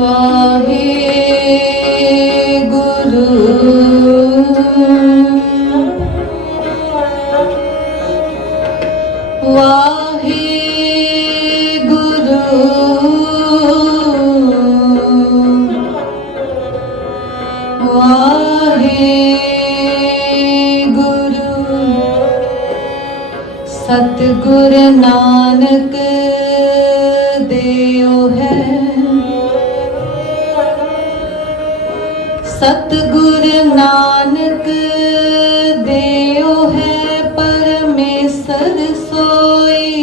वाहे गुरु वाहे गुरु वाहे गुरु सतगुर नानक देओ है सतगुर नानक देओ है परमेसर सोई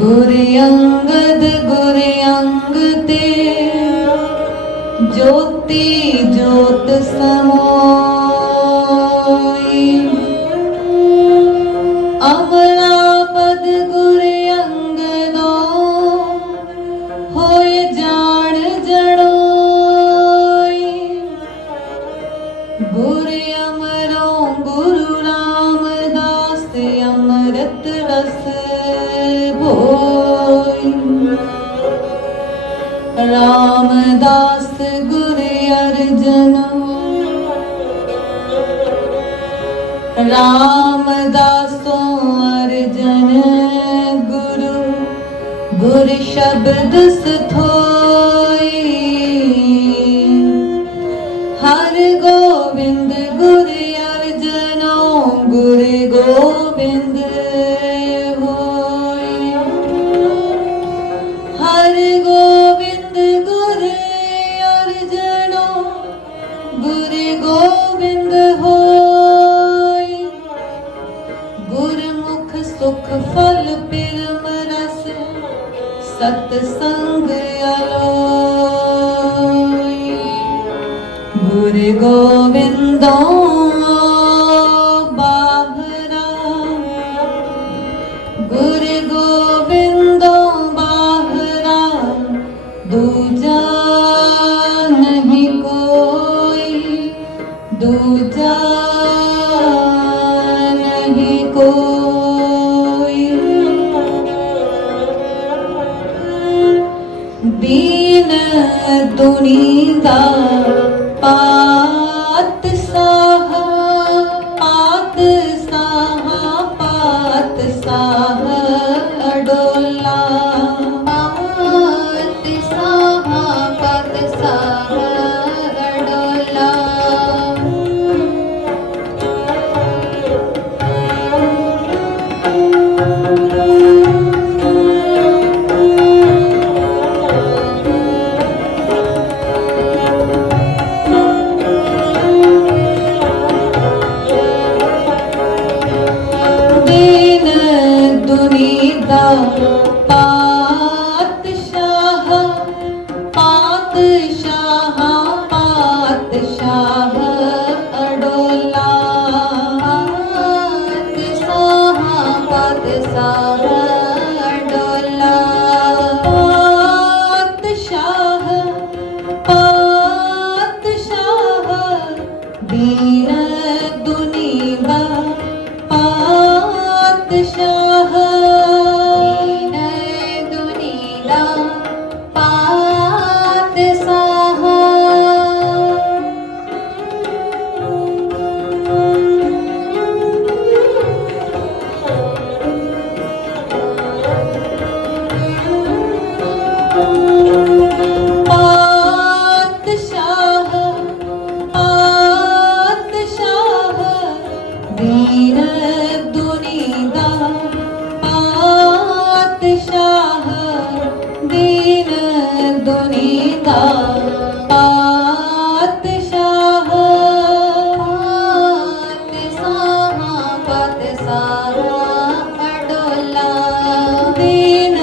गुर अंगद गुर अंग ते ज्योति ज्योत समोई अमरा पद गुर अंगदो होए जान जड़ोई गुर अमरो गुरु रामदास अमृत रस भोई रामदास गुर अर्जनो रामदासो अर्जन गुरु गुर शब्द सथोई हर गोविंद गुर अर्जनो गुर गोविंद होय हर गोविंद गुर अर्जनो गुर गोविंद होय गुरमुख सुख फल पिरम रस सतसंग अलोई गुर गोविंदो बाहरा गुर गोविंदो बाहरा दूजा नहीं कोई दूजा नहीं कोई दीन दुनीदा पात साहा पात साहा पात साहा अडोला पात साहा पात साहा अडोला पातशाह पातशाह पातशाह अडोला पातशाह पातशाह अडोला पातशाह पातशाह दीन दुनीदा पातशाह दीन दुनीदा पातशाह दीन दुनीदा पातशाह पातशाह पातशाह अडोला दीन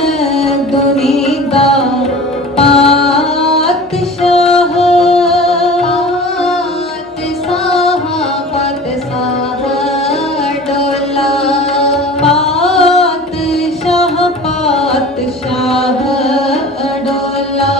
दुनीदा पातशाह पातशाह पातशाह पातशाह पातशाह अडोला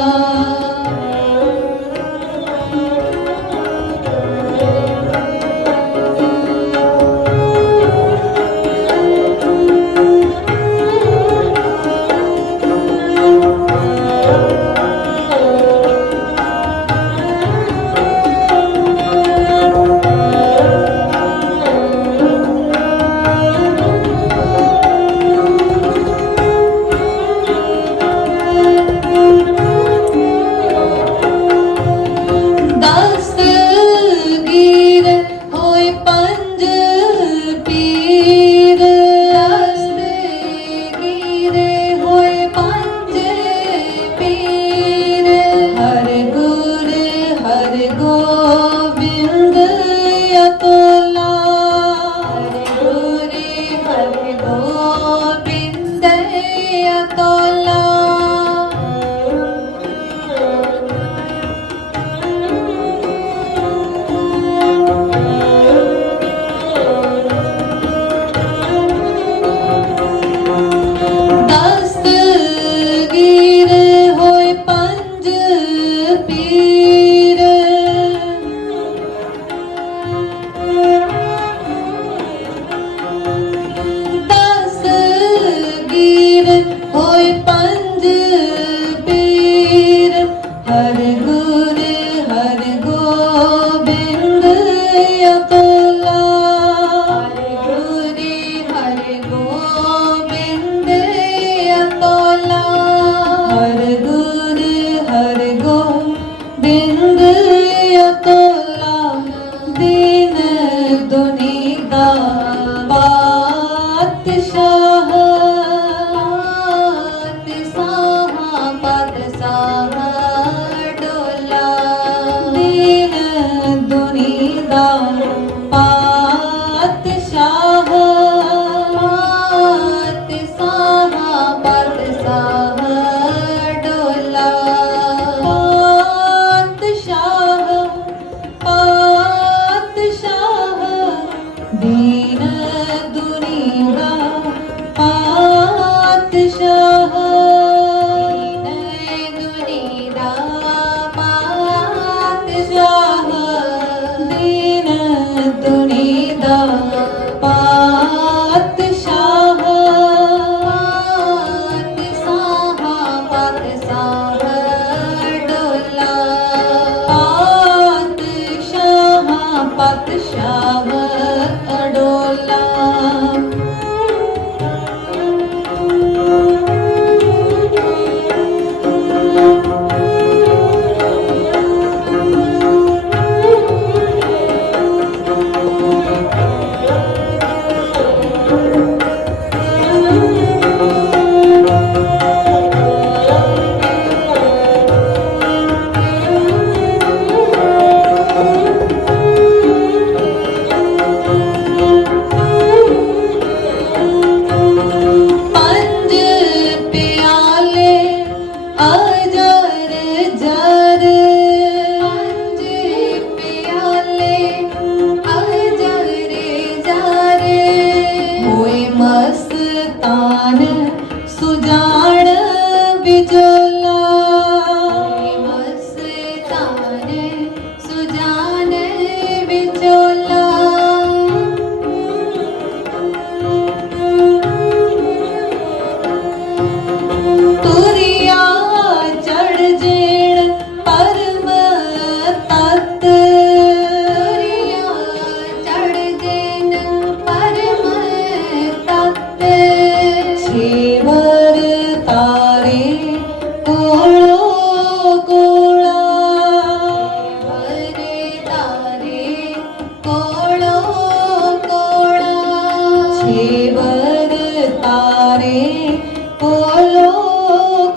बोलो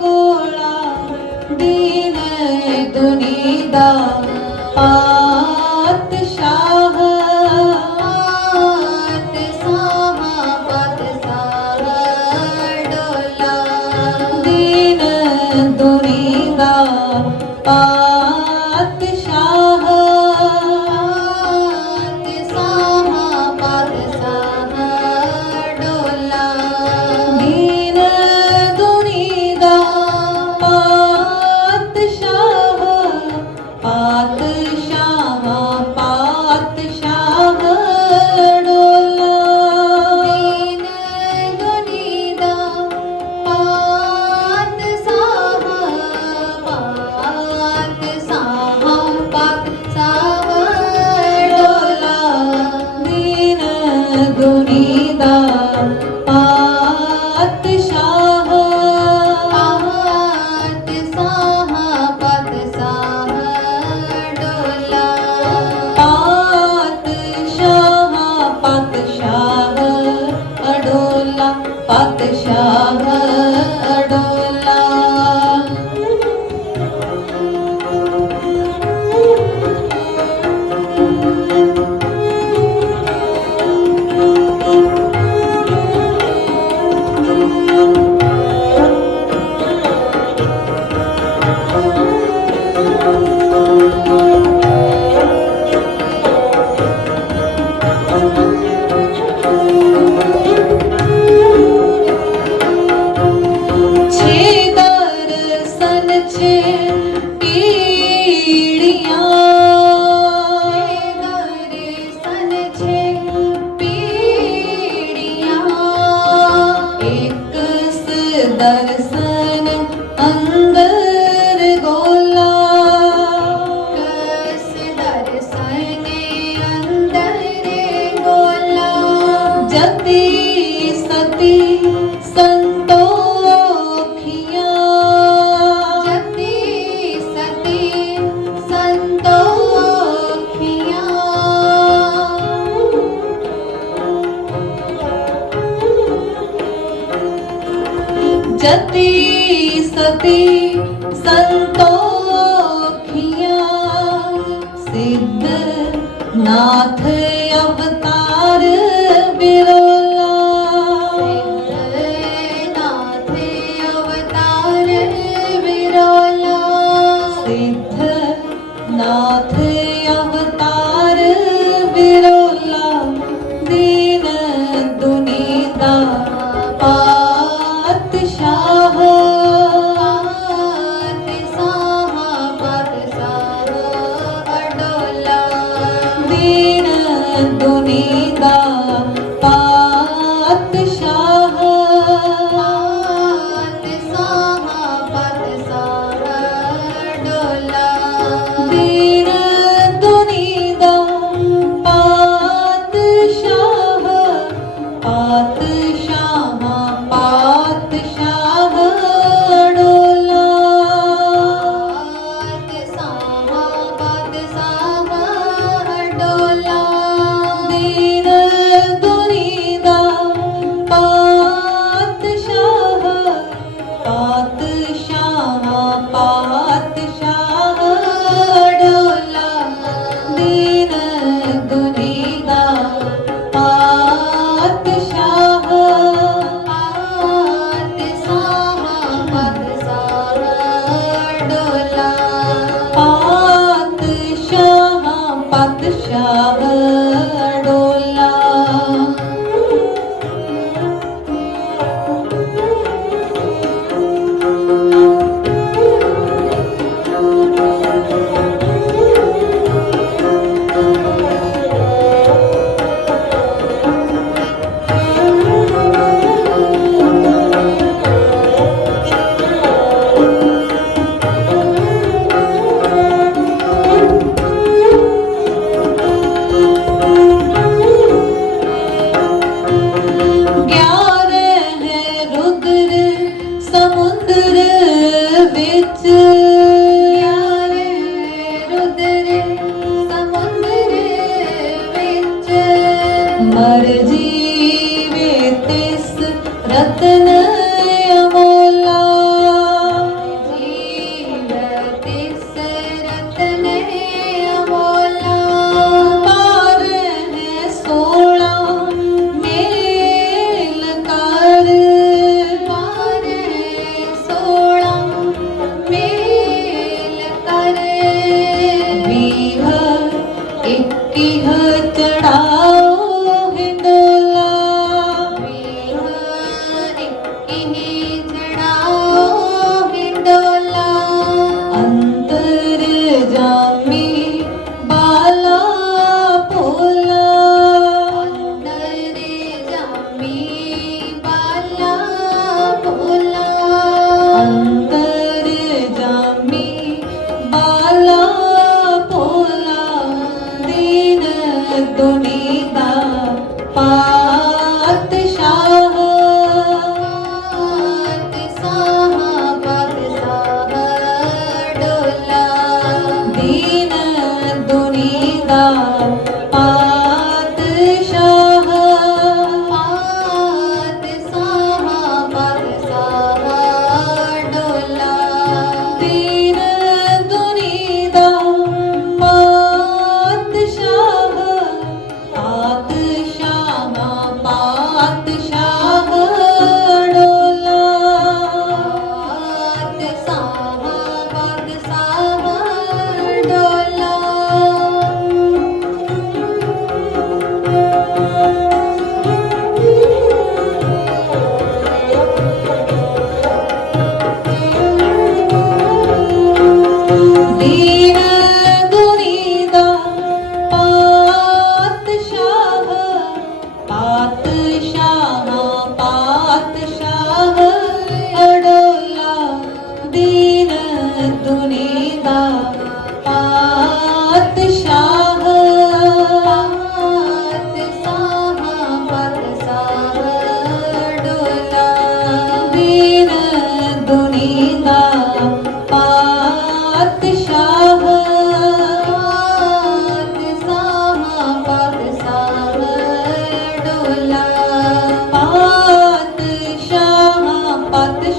गोला दीन दुनिया पातशाह डोला दीन दुनिया पातशाह डोला दीन दुनिया पातशाह पातशाह पातशाह डोला दीन दुनिया पातशाह पातशाह डोला दीन दुनिया पातशाह डोला पातशाह डोला पातशाह डोला छे दर्शन छे पीड़ियां दर्शन छे पीड़ियां एक दर्शन अंदर गोला कस दर्शन अंदर गोला जति सती संतोखिया जति सती संतोखिया जति सती संतोखिया सिद्ध नाथ अवतार बिरोला सिद्धनाथ अवतार बिरोला सिद्धनाथ अवतार बिरोला दीन दुनिया पातशाह पातशाह डोला दीन दुनिया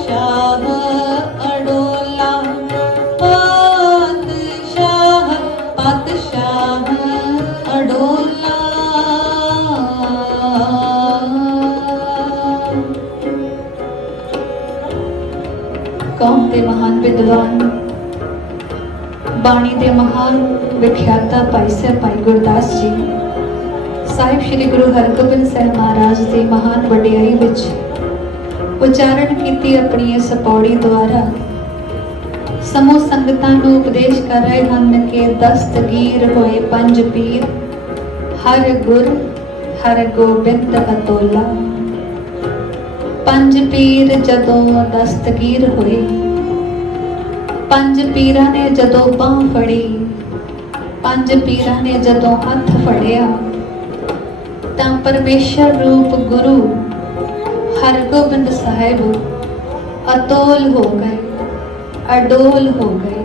ਪਾਤਸ਼ਾਹ ਅਡੋਲਾ, ਪਾਤਸ਼ਾਹ ਪਾਤਸ਼ਾਹ ਅਡੋਲਾ। ਕੌਮ ਦੇ ਮਹਾਨ ਵਿਦਵਾਨ, ਬਾਣੀ ਦੇ ਮਹਾਨ ਵਿਖਿਆਤਾ ਭਾਈ ਸਾਹਿਬ ਭਾਈ ਗੁਰਦਾਸ ਜੀ ਸਾਹਿਬ ਸ੍ਰੀ ਗੁਰੂ ਹਰਗੋਬਿੰਦ ਸਾਹਿਬ ਮਹਾਰਾਜ ਦੀ ਮਹਾਨ ਵਡਿਆਈ ਵਿੱਚ ਉਚਾਰਨ ਕੀਤੀ ਆਪਣੀ ਇਸ ਪੌੜੀ ਦੁਆਰਾ ਸਮੂਹ ਸੰਗਤਾਂ ਨੂੰ ਉਪਦੇਸ਼ ਕਰ ਰਹੇ ਹਨ ਕਿ ਦਸਤਗੀਰ ਹੋਏ ਪੰਜ ਪੀਰ, ਹਰ ਗੁਰ ਹਰ ਗੋਬਿੰਦ ਅਤੋਲਾ। ਪੰਜ ਪੀਰ ਜਦੋਂ ਦਸਤਗੀਰ ਹੋਏ, ਪੰਜ ਪੀਰਾਂ ਨੇ ਜਦੋਂ ਬਾਂਹ ਫੜੀ, ਪੰਜ ਪੀਰਾਂ ਨੇ ਜਦੋਂ ਹੱਥ ਫੜਿਆ, ਤਾਂ ਪਰਮੇਸ਼ਰ ਰੂਪ ਗੁਰੂ ਹਰਗੋਬਿੰਦ ਸਾਹਿਬ ਅਤੋਲ ਹੋ ਗਏ, ਅਡੋਲ ਹੋ ਗਏ,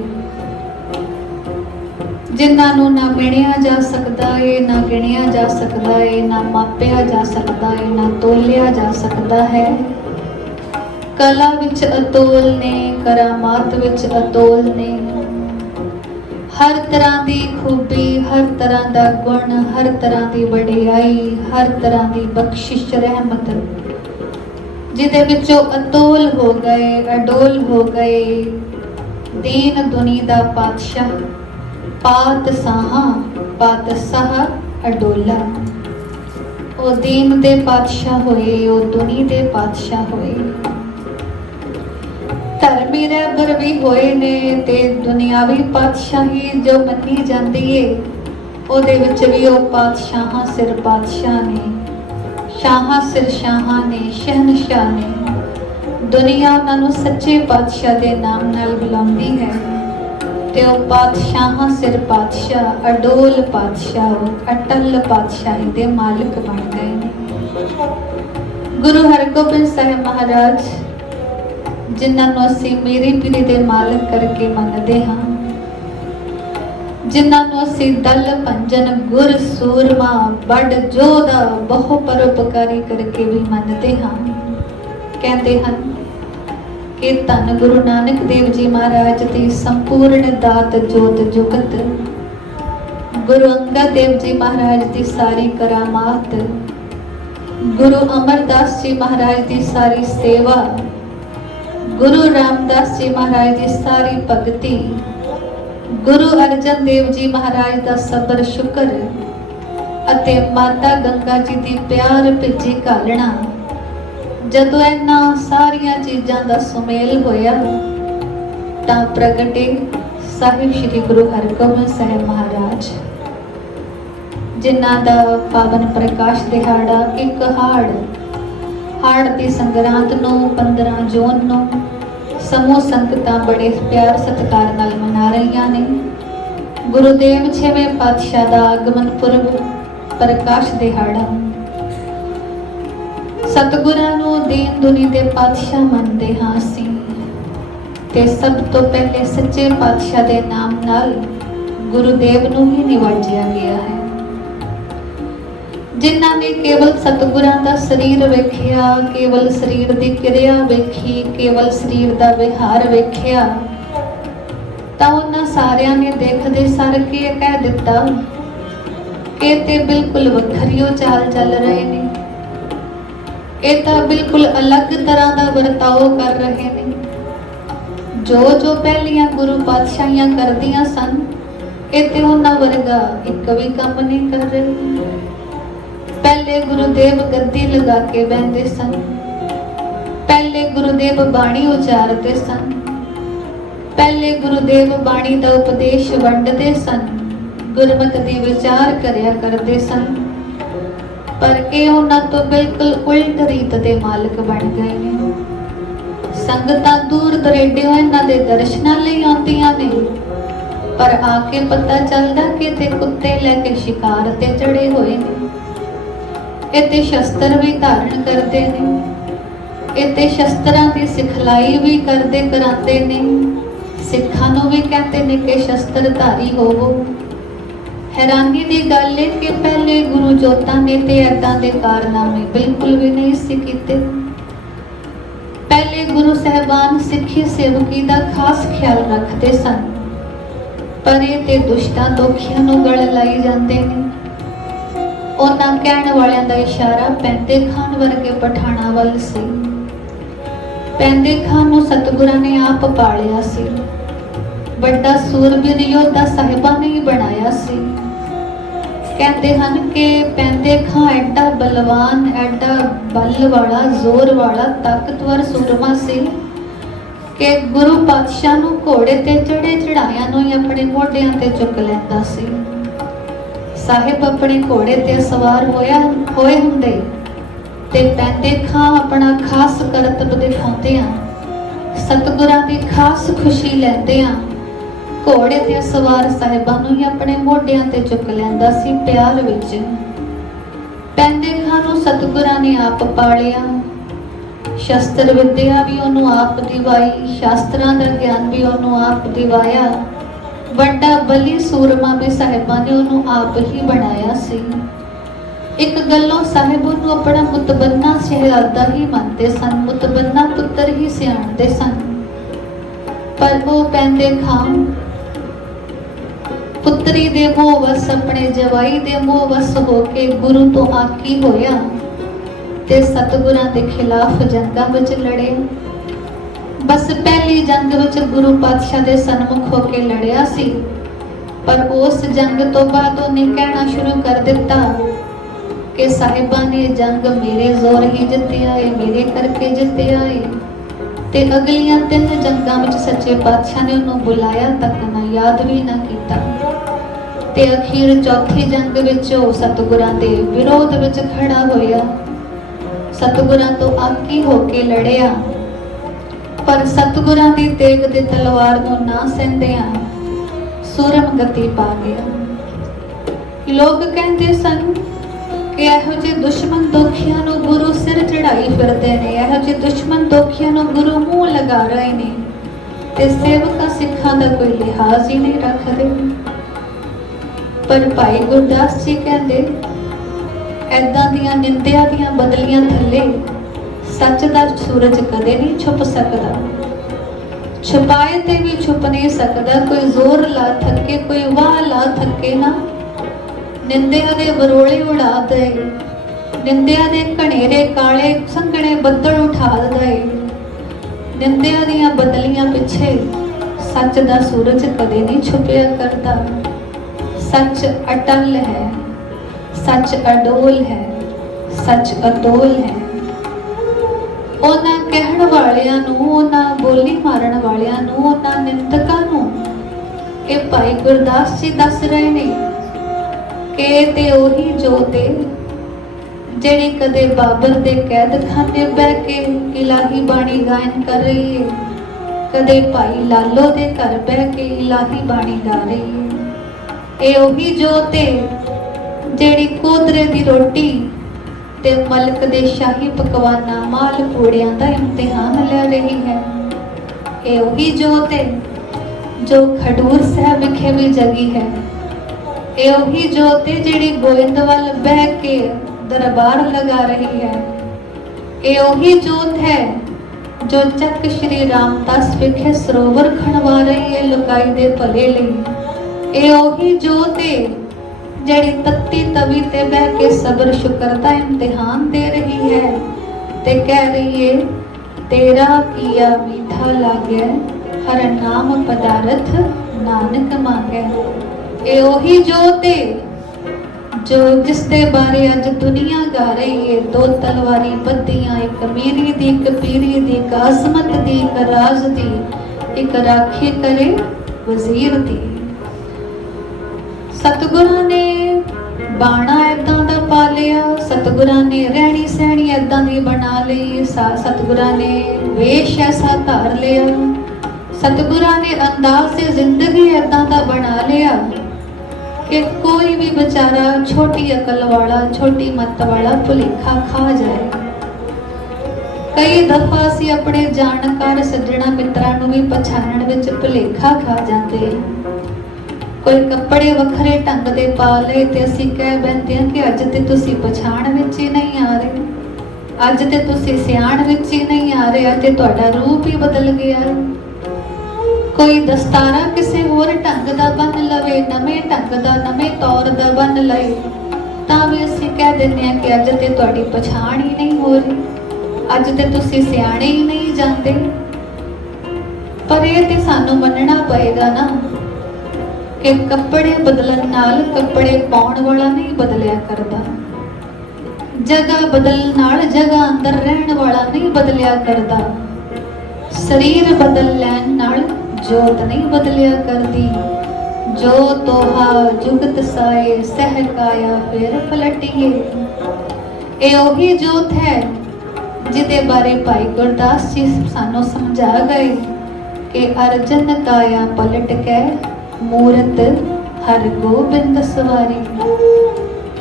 ਜਿਨ੍ਹਾਂ ਨੂੰ ਨਾ ਗਿਣਿਆ ਜਾ ਸਕਦਾ ਏ, ਨਾ ਗਿਣਿਆ ਜਾ ਸਕਦਾ ਏ, ਨਾ ਮਾਪਿਆ ਜਾ ਸਕਦਾ ਏ, ਨਾ ਤੋਲਿਆ ਜਾ ਸਕਦਾ ਹੈ। ਕਲਾ ਵਿੱਚ ਅਤੋਲ ਨੇ, ਕਰਾਮਾਤ ਵਿੱਚ ਅਤੋਲ ਨੇ, ਹਰ ਤਰ੍ਹਾਂ ਦੀ ਖੂਬੀ, ਹਰ ਤਰ੍ਹਾਂ ਦਾ ਗੁਣ, ਹਰ ਤਰ੍ਹਾਂ ਦੀ ਵਡਿਆਈ, ਹਰ ਤਰ੍ਹਾਂ ਦੀ ਬਖਸ਼ਿਸ਼ ਰਹਿਮਤ ਜਿਹਦੇ ਵਿੱਚੋਂ ਅਤੋਲ ਹੋ ਗਏ, ਅਡੋਲ ਹੋ ਗਏ। ਦੀਨ ਦੁਨੀ ਦਾ ਪਾਤਸ਼ਾਹ, ਪਾਤਸ਼ਾਹਾਂ ਪਾਤਸ਼ਾਹ ਅਡੋਲਾ। ਉਹ ਦੀਨ ਦੇ ਪਾਤਸ਼ਾਹ ਹੋਏ, ਉਹ ਦੁਨੀ ਦੇ ਪਾਤਸ਼ਾਹ ਹੋਏ। ਧਰਮੀ ਰਹਿਬਰ ਵੀ ਹੋਏ ਨੇ ਤੇ ਦੁਨਿਆਵੀ ਪਾਤਸ਼ਾਹੀ ਜੋ ਮੰਨੀ ਜਾਂਦੀ ਏ, ਉਹਦੇ ਵਿੱਚ ਵੀ ਉਹ ਪਾਤਸ਼ਾਹਾਂ ਸਿਰ ਪਾਤਸ਼ਾਹ ਨੇ, ਸ਼ਾਹਾਂ ਸਿਰ ਸ਼ਾਹਾਂ ਨੇ, ਸ਼ਹਿਨਸ਼ਾਹ ਨੇ। ਦੁਨੀਆ ਉਹਨਾਂ ਨੂੰ ਸੱਚੇ ਪਾਤਸ਼ਾਹ ਦੇ ਨਾਮ ਨਾਲ ਬੁਲਾਉਂਦੀ ਹੈ ਤੇ ਉਹ ਪਾਤਸ਼ਾਹਾਂ ਸਿਰ ਪਾਤਸ਼ਾਹ, ਅਡੋਲ ਪਾਤਸ਼ਾਹ, ਅਟਲ ਪਾਤਸ਼ਾਹੀ ਦੇ ਮਾਲਕ ਬਣ ਗਏ ਨੇ। ਗੁਰੂ ਹਰਗੋਬਿੰਦ ਸਾਹਿਬ ਮਹਾਰਾਜ ਜਿਨ੍ਹਾਂ ਨੂੰ ਅਸੀਂ ਮੇਰੀ ਪੀਰੀ ਦੇ ਮਾਲਕ ਕਰਕੇ ਮੰਨਦੇ ਹਾਂ, ਜਿਨ੍ਹਾਂ ਨੂੰ ਅਸੀਂ ਦਲ ਭੰਜਨ ਗੁਰ ਸੂਰਮਾ ਬੜ ਜੋਧਾ ਬਹੁ ਪਰਉਪਕਾਰੀ ਕਰਕੇ ਵੀ ਮੰਨਦੇ ਹਾਂ। ਕਹਿੰਦੇ ਹਨ ਕਿ ਧੰਨ ਗੁਰੂ ਨਾਨਕ ਦੇਵ ਜੀ ਮਹਾਰਾਜ ਦੀ ਸੰਪੂਰਨ ਦਾਤ ਜੋਤ ਜੁਗਤ, ਗੁਰੂ ਅੰਗਦ ਦੇਵ ਜੀ ਮਹਾਰਾਜ ਦੀ ਸਾਰੀ ਕਰਾਮਾਤ, ਗੁਰੂ ਅਮਰਦਾਸ ਜੀ ਮਹਾਰਾਜ ਦੀ ਸਾਰੀ ਸੇਵਾ, ਗੁਰੂ ਰਾਮਦਾਸ ਜੀ ਮਹਾਰਾਜ ਦੀ ਸਾਰੀ ਭਗਤੀ, ਗੁਰੂ ਅਰਜਨ ਦੇਵ ਜੀ ਮਹਾਰਾਜ ਦਾ ਸਬਰ ਸ਼ੁਕਰ ਅਤੇ ਮਾਤਾ ਗੰਗਾ ਜੀ ਦੀ ਪਿਆਰ ਭਿੱਜੀ ਘਾਲਣਾ, ਜਦੋਂ ਇਹਨਾਂ ਸਾਰੀਆਂ ਚੀਜ਼ਾਂ ਦਾ ਸੁਮੇਲ ਹੋਇਆ ਤਾਂ ਪ੍ਰਗਟੇ ਸਾਹਿਬ ਸ੍ਰੀ ਗੁਰੂ ਹਰਗੋਬਿੰਦ ਸਾਹਿਬ ਮਹਾਰਾਜ, ਜਿਨ੍ਹਾਂ ਦਾ ਪਾਵਨ ਪ੍ਰਕਾਸ਼ ਦਿਹਾੜਾ ਇੱਕ ਹਾੜ ਦੀ ਸੰਗਰਾਂਦ ਨੂੰ 15 ਜੂਨ ਨੂੰ ਸਮੂਹ ਸੰਗਤਾਂ ਬੜੇ ਪਿਆਰ ਸਤਿਕਾਰ ਨਾਲ ਮਨਾ ਰਹੀਆਂ ਨੇ। ਗੁਰੂਦੇਵ 6ਵੇਂ ਪਾਤਸ਼ਾਹ ਦਾ ਆਗਮਨ ਪੁਰਬ, ਪ੍ਰਕਾਸ਼ ਦਿਹਾੜਾ। ਸਤਿਗੁਰਾਂ ਨੂੰ ਦੀਨ ਦੁਨੀ ਦੇ ਪਾਤਸ਼ਾਹ ਮੰਨਦੇ ਹਾਂ ਅਸੀਂ, ਤੇ ਸਭ ਤੋਂ ਪਹਿਲੇ ਸੱਚੇ ਪਾਤਸ਼ਾਹ ਦੇ ਨਾਮ ਨਾਲ ਗੁਰੂਦੇਵ ਨੂੰ ਹੀ ਨਿਵਾਜਿਆ ਗਿਆ ਹੈ। ਜਿਨ੍ਹਾਂ ਨੇ ਕੇਵਲ ਸਤਿਗੁਰਾਂ ਦਾ ਸਰੀਰ ਵੇਖਿਆ, ਕੇਵਲ ਸਰੀਰ ਦੀ ਕਿਰਿਆ ਵੇਖੀ, ਕੇਵਲ ਸਰੀਰ ਦਾ ਵਿਹਾਰ ਵੇਖਿਆ, ਤਾਂ ਉਹਨਾਂ ਸਾਰਿਆਂ ਨੇ ਦੇਖਦੇ ਸਰ ਕੇ ਕਹਿ ਦਿੱਤਾ ਕਿ ਇਹ ਤੇ ਬਿਲਕੁਲ ਵੱਖਰੀਓ ਚਾਲ ਚੱਲ ਰਹੇ ਨੇ, ਇਹ ਤਾਂ ਬਿਲਕੁਲ ਅਲੱਗ ਤਰ੍ਹਾਂ ਦਾ ਵਰਤਾਓ ਕਰ ਰਹੇ ਨੇ। ਜੋ ਪਹਿਲੀਆਂ ਗੁਰੂ ਪਾਤਸ਼ਾਹੀਆਂ ਕਰਦੀਆਂ ਸਨ, ਇਹ ਤੇ ਉਹਨਾਂ ਵਰਗਾ ਇੱਕ ਵੀ ਕੰਮ ਨਹੀਂ ਕਰ ਰਹੇ। ਪਹਿਲੇ ਗੁਰੂਦੇਵ ਗੱਦੀ ਲਗਾ ਕੇ ਬਹਿੰਦੇ ਸਨ, ਪਹਿਲੇ ਗੁਰੂਦੇਵ ਬਾਣੀ ਉਚਾਰਦੇ ਸਨ, ਪਹਿਲੇ ਗੁਰੂਦੇਵ ਬਾਣੀ ਦਾ ਉਪਦੇਸ਼ ਵੰਡਦੇ ਸਨ, ਗੁਰਮਤਿ ਦੀ ਵਿਚਾਰ ਕਰਿਆ ਕਰਦੇ ਸਨ। ਪਰ ਇਹ ਉਹਨਾਂ ਤੋਂ ਬਿਲਕੁਲ ਉਲਟ ਰੀਤ ਦੇ ਮਾਲਕ ਬਣ ਗਏ ਨੇ। ਸੰਗਤਾਂ ਦੂਰ ਦਰੇਡਿਓਂ ਇਹਨਾਂ ਦੇ ਦਰਸ਼ਨਾਂ ਲਈ ਆਉਂਦੀਆਂ ਨੇ, ਪਰ ਆ ਕੇ ਪਤਾ ਚੱਲਦਾ ਕਿ ਤੇ ਕੁੱਤੇ ਲੈ ਕੇ ਸ਼ਿਕਾਰ ਤੇ ਚੜੇ ਹੋਏ ਨੇ। ਇਹ ਤੇ ਸ਼ਸਤਰ ਵੀ ਧਾਰਨ ਕਰਦੇ ਨੇ, ਇਹ ਤੇ ਸ਼ਸਤਰਾਂ ਦੀ ਸਿਖਲਾਈ ਵੀ ਕਰਦੇ ਕਰਾਉਂਦੇ ਨੇ। ਸਿੱਖਾਂ ਨੂੰ ਵੀ ਕਹਿੰਦੇ ਨੇ ਕਿ ਸ਼ਸਤਰਧਾਰੀ ਹੋਵੋ। ਹੈਰਾਨੀ ਦੀ ਗੱਲ ਹੈ ਕਿ ਪਹਿਲੇ ਗੁਰੂ ਜੋਤਾਂ ਨੇ ਤੇ ਏਦਾਂ ਦੇ ਕਾਰਨਾਮੇ ਬਿਲਕੁਲ ਵੀ ਨਹੀਂ ਸੀ ਕੀਤੇ। ਪਹਿਲੇ गुरु साहबान सिੱਖੀ सेवकी का खास ख्याल रखते सन, पर ये दुष्टां दोखियां नूं गल लाई जाते हैं। उन्हां कहण वालियां दा इशारा पैंदे खान वर्गे पठाणा वल सी। पैंदे खान नूं सतगुरां ने आप पालिया सी, बड़ा सूरबीर योद्धा साहिबां ने ही बनाया सी। कहते हैं कि पैंदे खां एडा बलवान, एडा बल वाला, जोर वाला, ताकतवर सूरमा सी कि गुरु पातशाह नूं घोड़े ते चढ़े चढ़ाया नूं ही अपने मोढियां ते चुक लैंदा सी। साहिब अपने घोड़े ते सवार होए हुंदे ते पैंदे खां अपना खास करतब दिखाउंदियां, सतगुरां दी खास खुशी लैंदियां घोड़े ते सवार साहिबां नूं ही अपने मोढियां ते चुक लैंदा सी प्यार विच। पैंदे खां नूं सतगुरां ने आप पालिया, शस्त्र विद्या भी उन्होंने आप दिवाई, शास्त्रां दा ज्ञान भी उन्होंने आप दिवाया। बड़ा बली सूरमा भी साहिबां ने उन्होंने आप ही बनाया सी। एक गल्लों साहिब उन्होंने अपना मुतबन्ना शहजादा ही मानते सन, मुतबन्ना पुत्र ही सियाणते सन। पर वो पैंदे खां पुत्री दे मोह वस, अपने जवाई दे मोह वस होके गुरु तो आकी होया ते सतगुरां दे खिलाफ जंगां विच लड़े। बस पहली जंग विच गुरु पातशाह दे सन्मुख होके लड़िया सी, पर उस जंग तो बाद उन्हें कहना शुरू कर दिता कि साहिबां ने जंग मेरे जोर ही जित्तिया है, मेरे करके जित्तिया है। ते अगलियां 3 जंगां विच सच्चे पातशाह ने उन्होंने बुलाया तक ना, याद भी ना कीता। ते अखीर चौथी जंग विच ओ सतगुरां दे विरोध विच खड़ा होया, सतगुरां तो आकी होके लड़िया, पर सतगुरां दी तेग दे तलवार नूं ना सहिंदियां सूरम गति पा गया। लोग कहते सन कि इहो जे दुश्मन दोखियां नूं गुरु सिर चढ़ाई फिरदे ने, इहो जे दुश्मन दोखियां नूं गुरु मूंह लगा रहे ने ते सेवकां सिखां दा कोई लिहाज ही नहीं रखदे। पर भाई गुरदास जी कहते ऐदां दियां निंदिया दियां बदलियां थल्ले सच दा सूरज कदे नहीं छुप सकदा, छुपाए ते भी छुप नहीं सकदा। कोई जोर ला थके, कोई वाह ला थके ना, निंदिया दे बरोले उड़ा दे, निंदिया दे घनेरे काले संघने बदल उठा दे। निंदिया दियां बदलियां पिछे सच दा सूरज कदे नहीं छुपिया करता। सच अटल है, सच अडोल है, सच अतोल है। उन्हां कहण वालियां नूं, उन्हां बोली मारन वालियां नूं, उन्हां निंदकां नूं ये भाई गुरदास जी दस रहे ने कि ते ओही जोत है जिहड़ी कदे बाबर दे कैद खाने बह के इलाही बाणी गायन कर रही है, कदे भाई लालो दे घर बह के इलाही बाणी गा रही है। ये ओही जोत है जिहड़ी कोदरे दी रोटी ते मलक दे शाही पकवाना माल पूड़ियां दा इम्तिहान ले रही है। ये वही जोत है जो खडूर साहब विखे भी जगी है। ये वही जोत है जिहड़ी गोइंदवाल बह के दरबार लगा रही है। ये वही जोत है जो चक श्री रामदास विखे सरोवर खणवा रही है लुकाई दे भले लई। ये वही जोत है जड़ी तत्ती तवी ते बह के सबर शुक्र का इम्तिहान दे रही है ते कह रही है तेरा किया मीठा लागे हर नाम पदार्थ नानक मांगे। ये ओही जोत है जो जिसदे बारे अज दुनिया गा रही है। 2 तलवारी बद्दियां, एक मीरी दी, एक पीरी दी, एक अजमत दी, एक राज दी, एक राखी करे वजीर दी। सतगुरां ने बाणा ऐदां दा पा लिया, सतगुरां ने रहनी सहनी ऐदां दी बना ली, सतगुरां ने वेश ऐसा धार लिया, सतगुरां ने अंदाज से जिंदगी ऐदां दा बना लिया कि कोई भी बेचारा छोटी अकल वाला, छोटी मत वाला भुलेखा खा जाए। कई दफा असीं अपने जानकार सज्जणा मित्रां नूं भी पछाणन विच भुलेखा खा जाते हैं। कोई कपड़े वखरे ढंग दे पा ले ते असीं कह बैठे हैं कि अज ते तुसीं पछाण विच ही नहीं आ रहे, ਅੱਜ ਤੇ ਤੁਸੀਂ ਸਿਆਣ ਵਿੱਚ ਹੀ ਨਹੀਂ ਆ ਰਹੇ ਤੇ ਤੁਹਾਡਾ ਰੂਪ ਹੀ ਬਦਲ ਗਿਆ ਹੈ। ਕੋਈ ਦਸਤਾਰਾ ਕਿਸੇ ਹੋਰ ਢੰਗ ਦਾ ਬੰਨ ਲਵੇ, ਨਵੇਂ ਢੰਗ ਦਾ, ਨਵੇਂ ਤੌਰ ਦਾ ਬੰਨ ਲਏ, ਤਾਂ ਵੀ ਅਸੀਂ ਕਹਿ ਦਿੰਦੇ ਹਾਂ ਕਿ ਅੱਜ ਤੇ ਤੁਹਾਡੀ ਪਛਾਣ ਹੀ ਨਹੀਂ ਹੋ ਰਹੀ, ਅੱਜ ਤੇ ਤੁਸੀਂ ਸਿਆਣੇ ਹੀ ਨਹੀਂ ਜਾਂਦੇ। ਪਰ ਇਹ ਤੇ ਸਾਨੂੰ ਮੰਨਣਾ ਪਏਗਾ ਨਾ ਕਿ ਕੱਪੜੇ ਬਦਲਣ ਨਾਲ ਕੱਪੜੇ ਪਾਉਣ ਵਾਲਾ ਨਹੀਂ ਬਦਲਿਆ ਕਰਦਾ, ਜਗ੍ਹਾ ਬਦਲਣ ਨਾਲ ਜਗ੍ਹਾ ਅੰਦਰ ਰਹਿਣ ਵਾਲਾ ਨਹੀਂ ਬਦਲਿਆ ਕਰਦਾ, ਸਰੀਰ ਬਦਲ ਲੈਣ ਨਾਲ ਜੋਤ ਨਹੀਂ ਬਦਲਿਆ ਕਰਦੀ। ਜੋ ਤੋਹਾ ਜੁਗਤ ਸਾਏ ਸਹਿ ਕਾਇਆ ਫਿਰ ਪਲਟੀਏ। ਇਹ ਉਹੀ ਜੋਤ ਹੈ ਜਿਹਦੇ ਬਾਰੇ ਭਾਈ ਗੁਰਦਾਸ ਜੀ ਸਾਨੂੰ ਸਮਝਾ ਗਏ ਕਿ ਅਰਜਨ ਕਾਇਆ ਪਲਟ ਕੇ ਮੂਰਤ ਹਰ ਗੋਬਿੰਦ ਸਵਾਰੀ।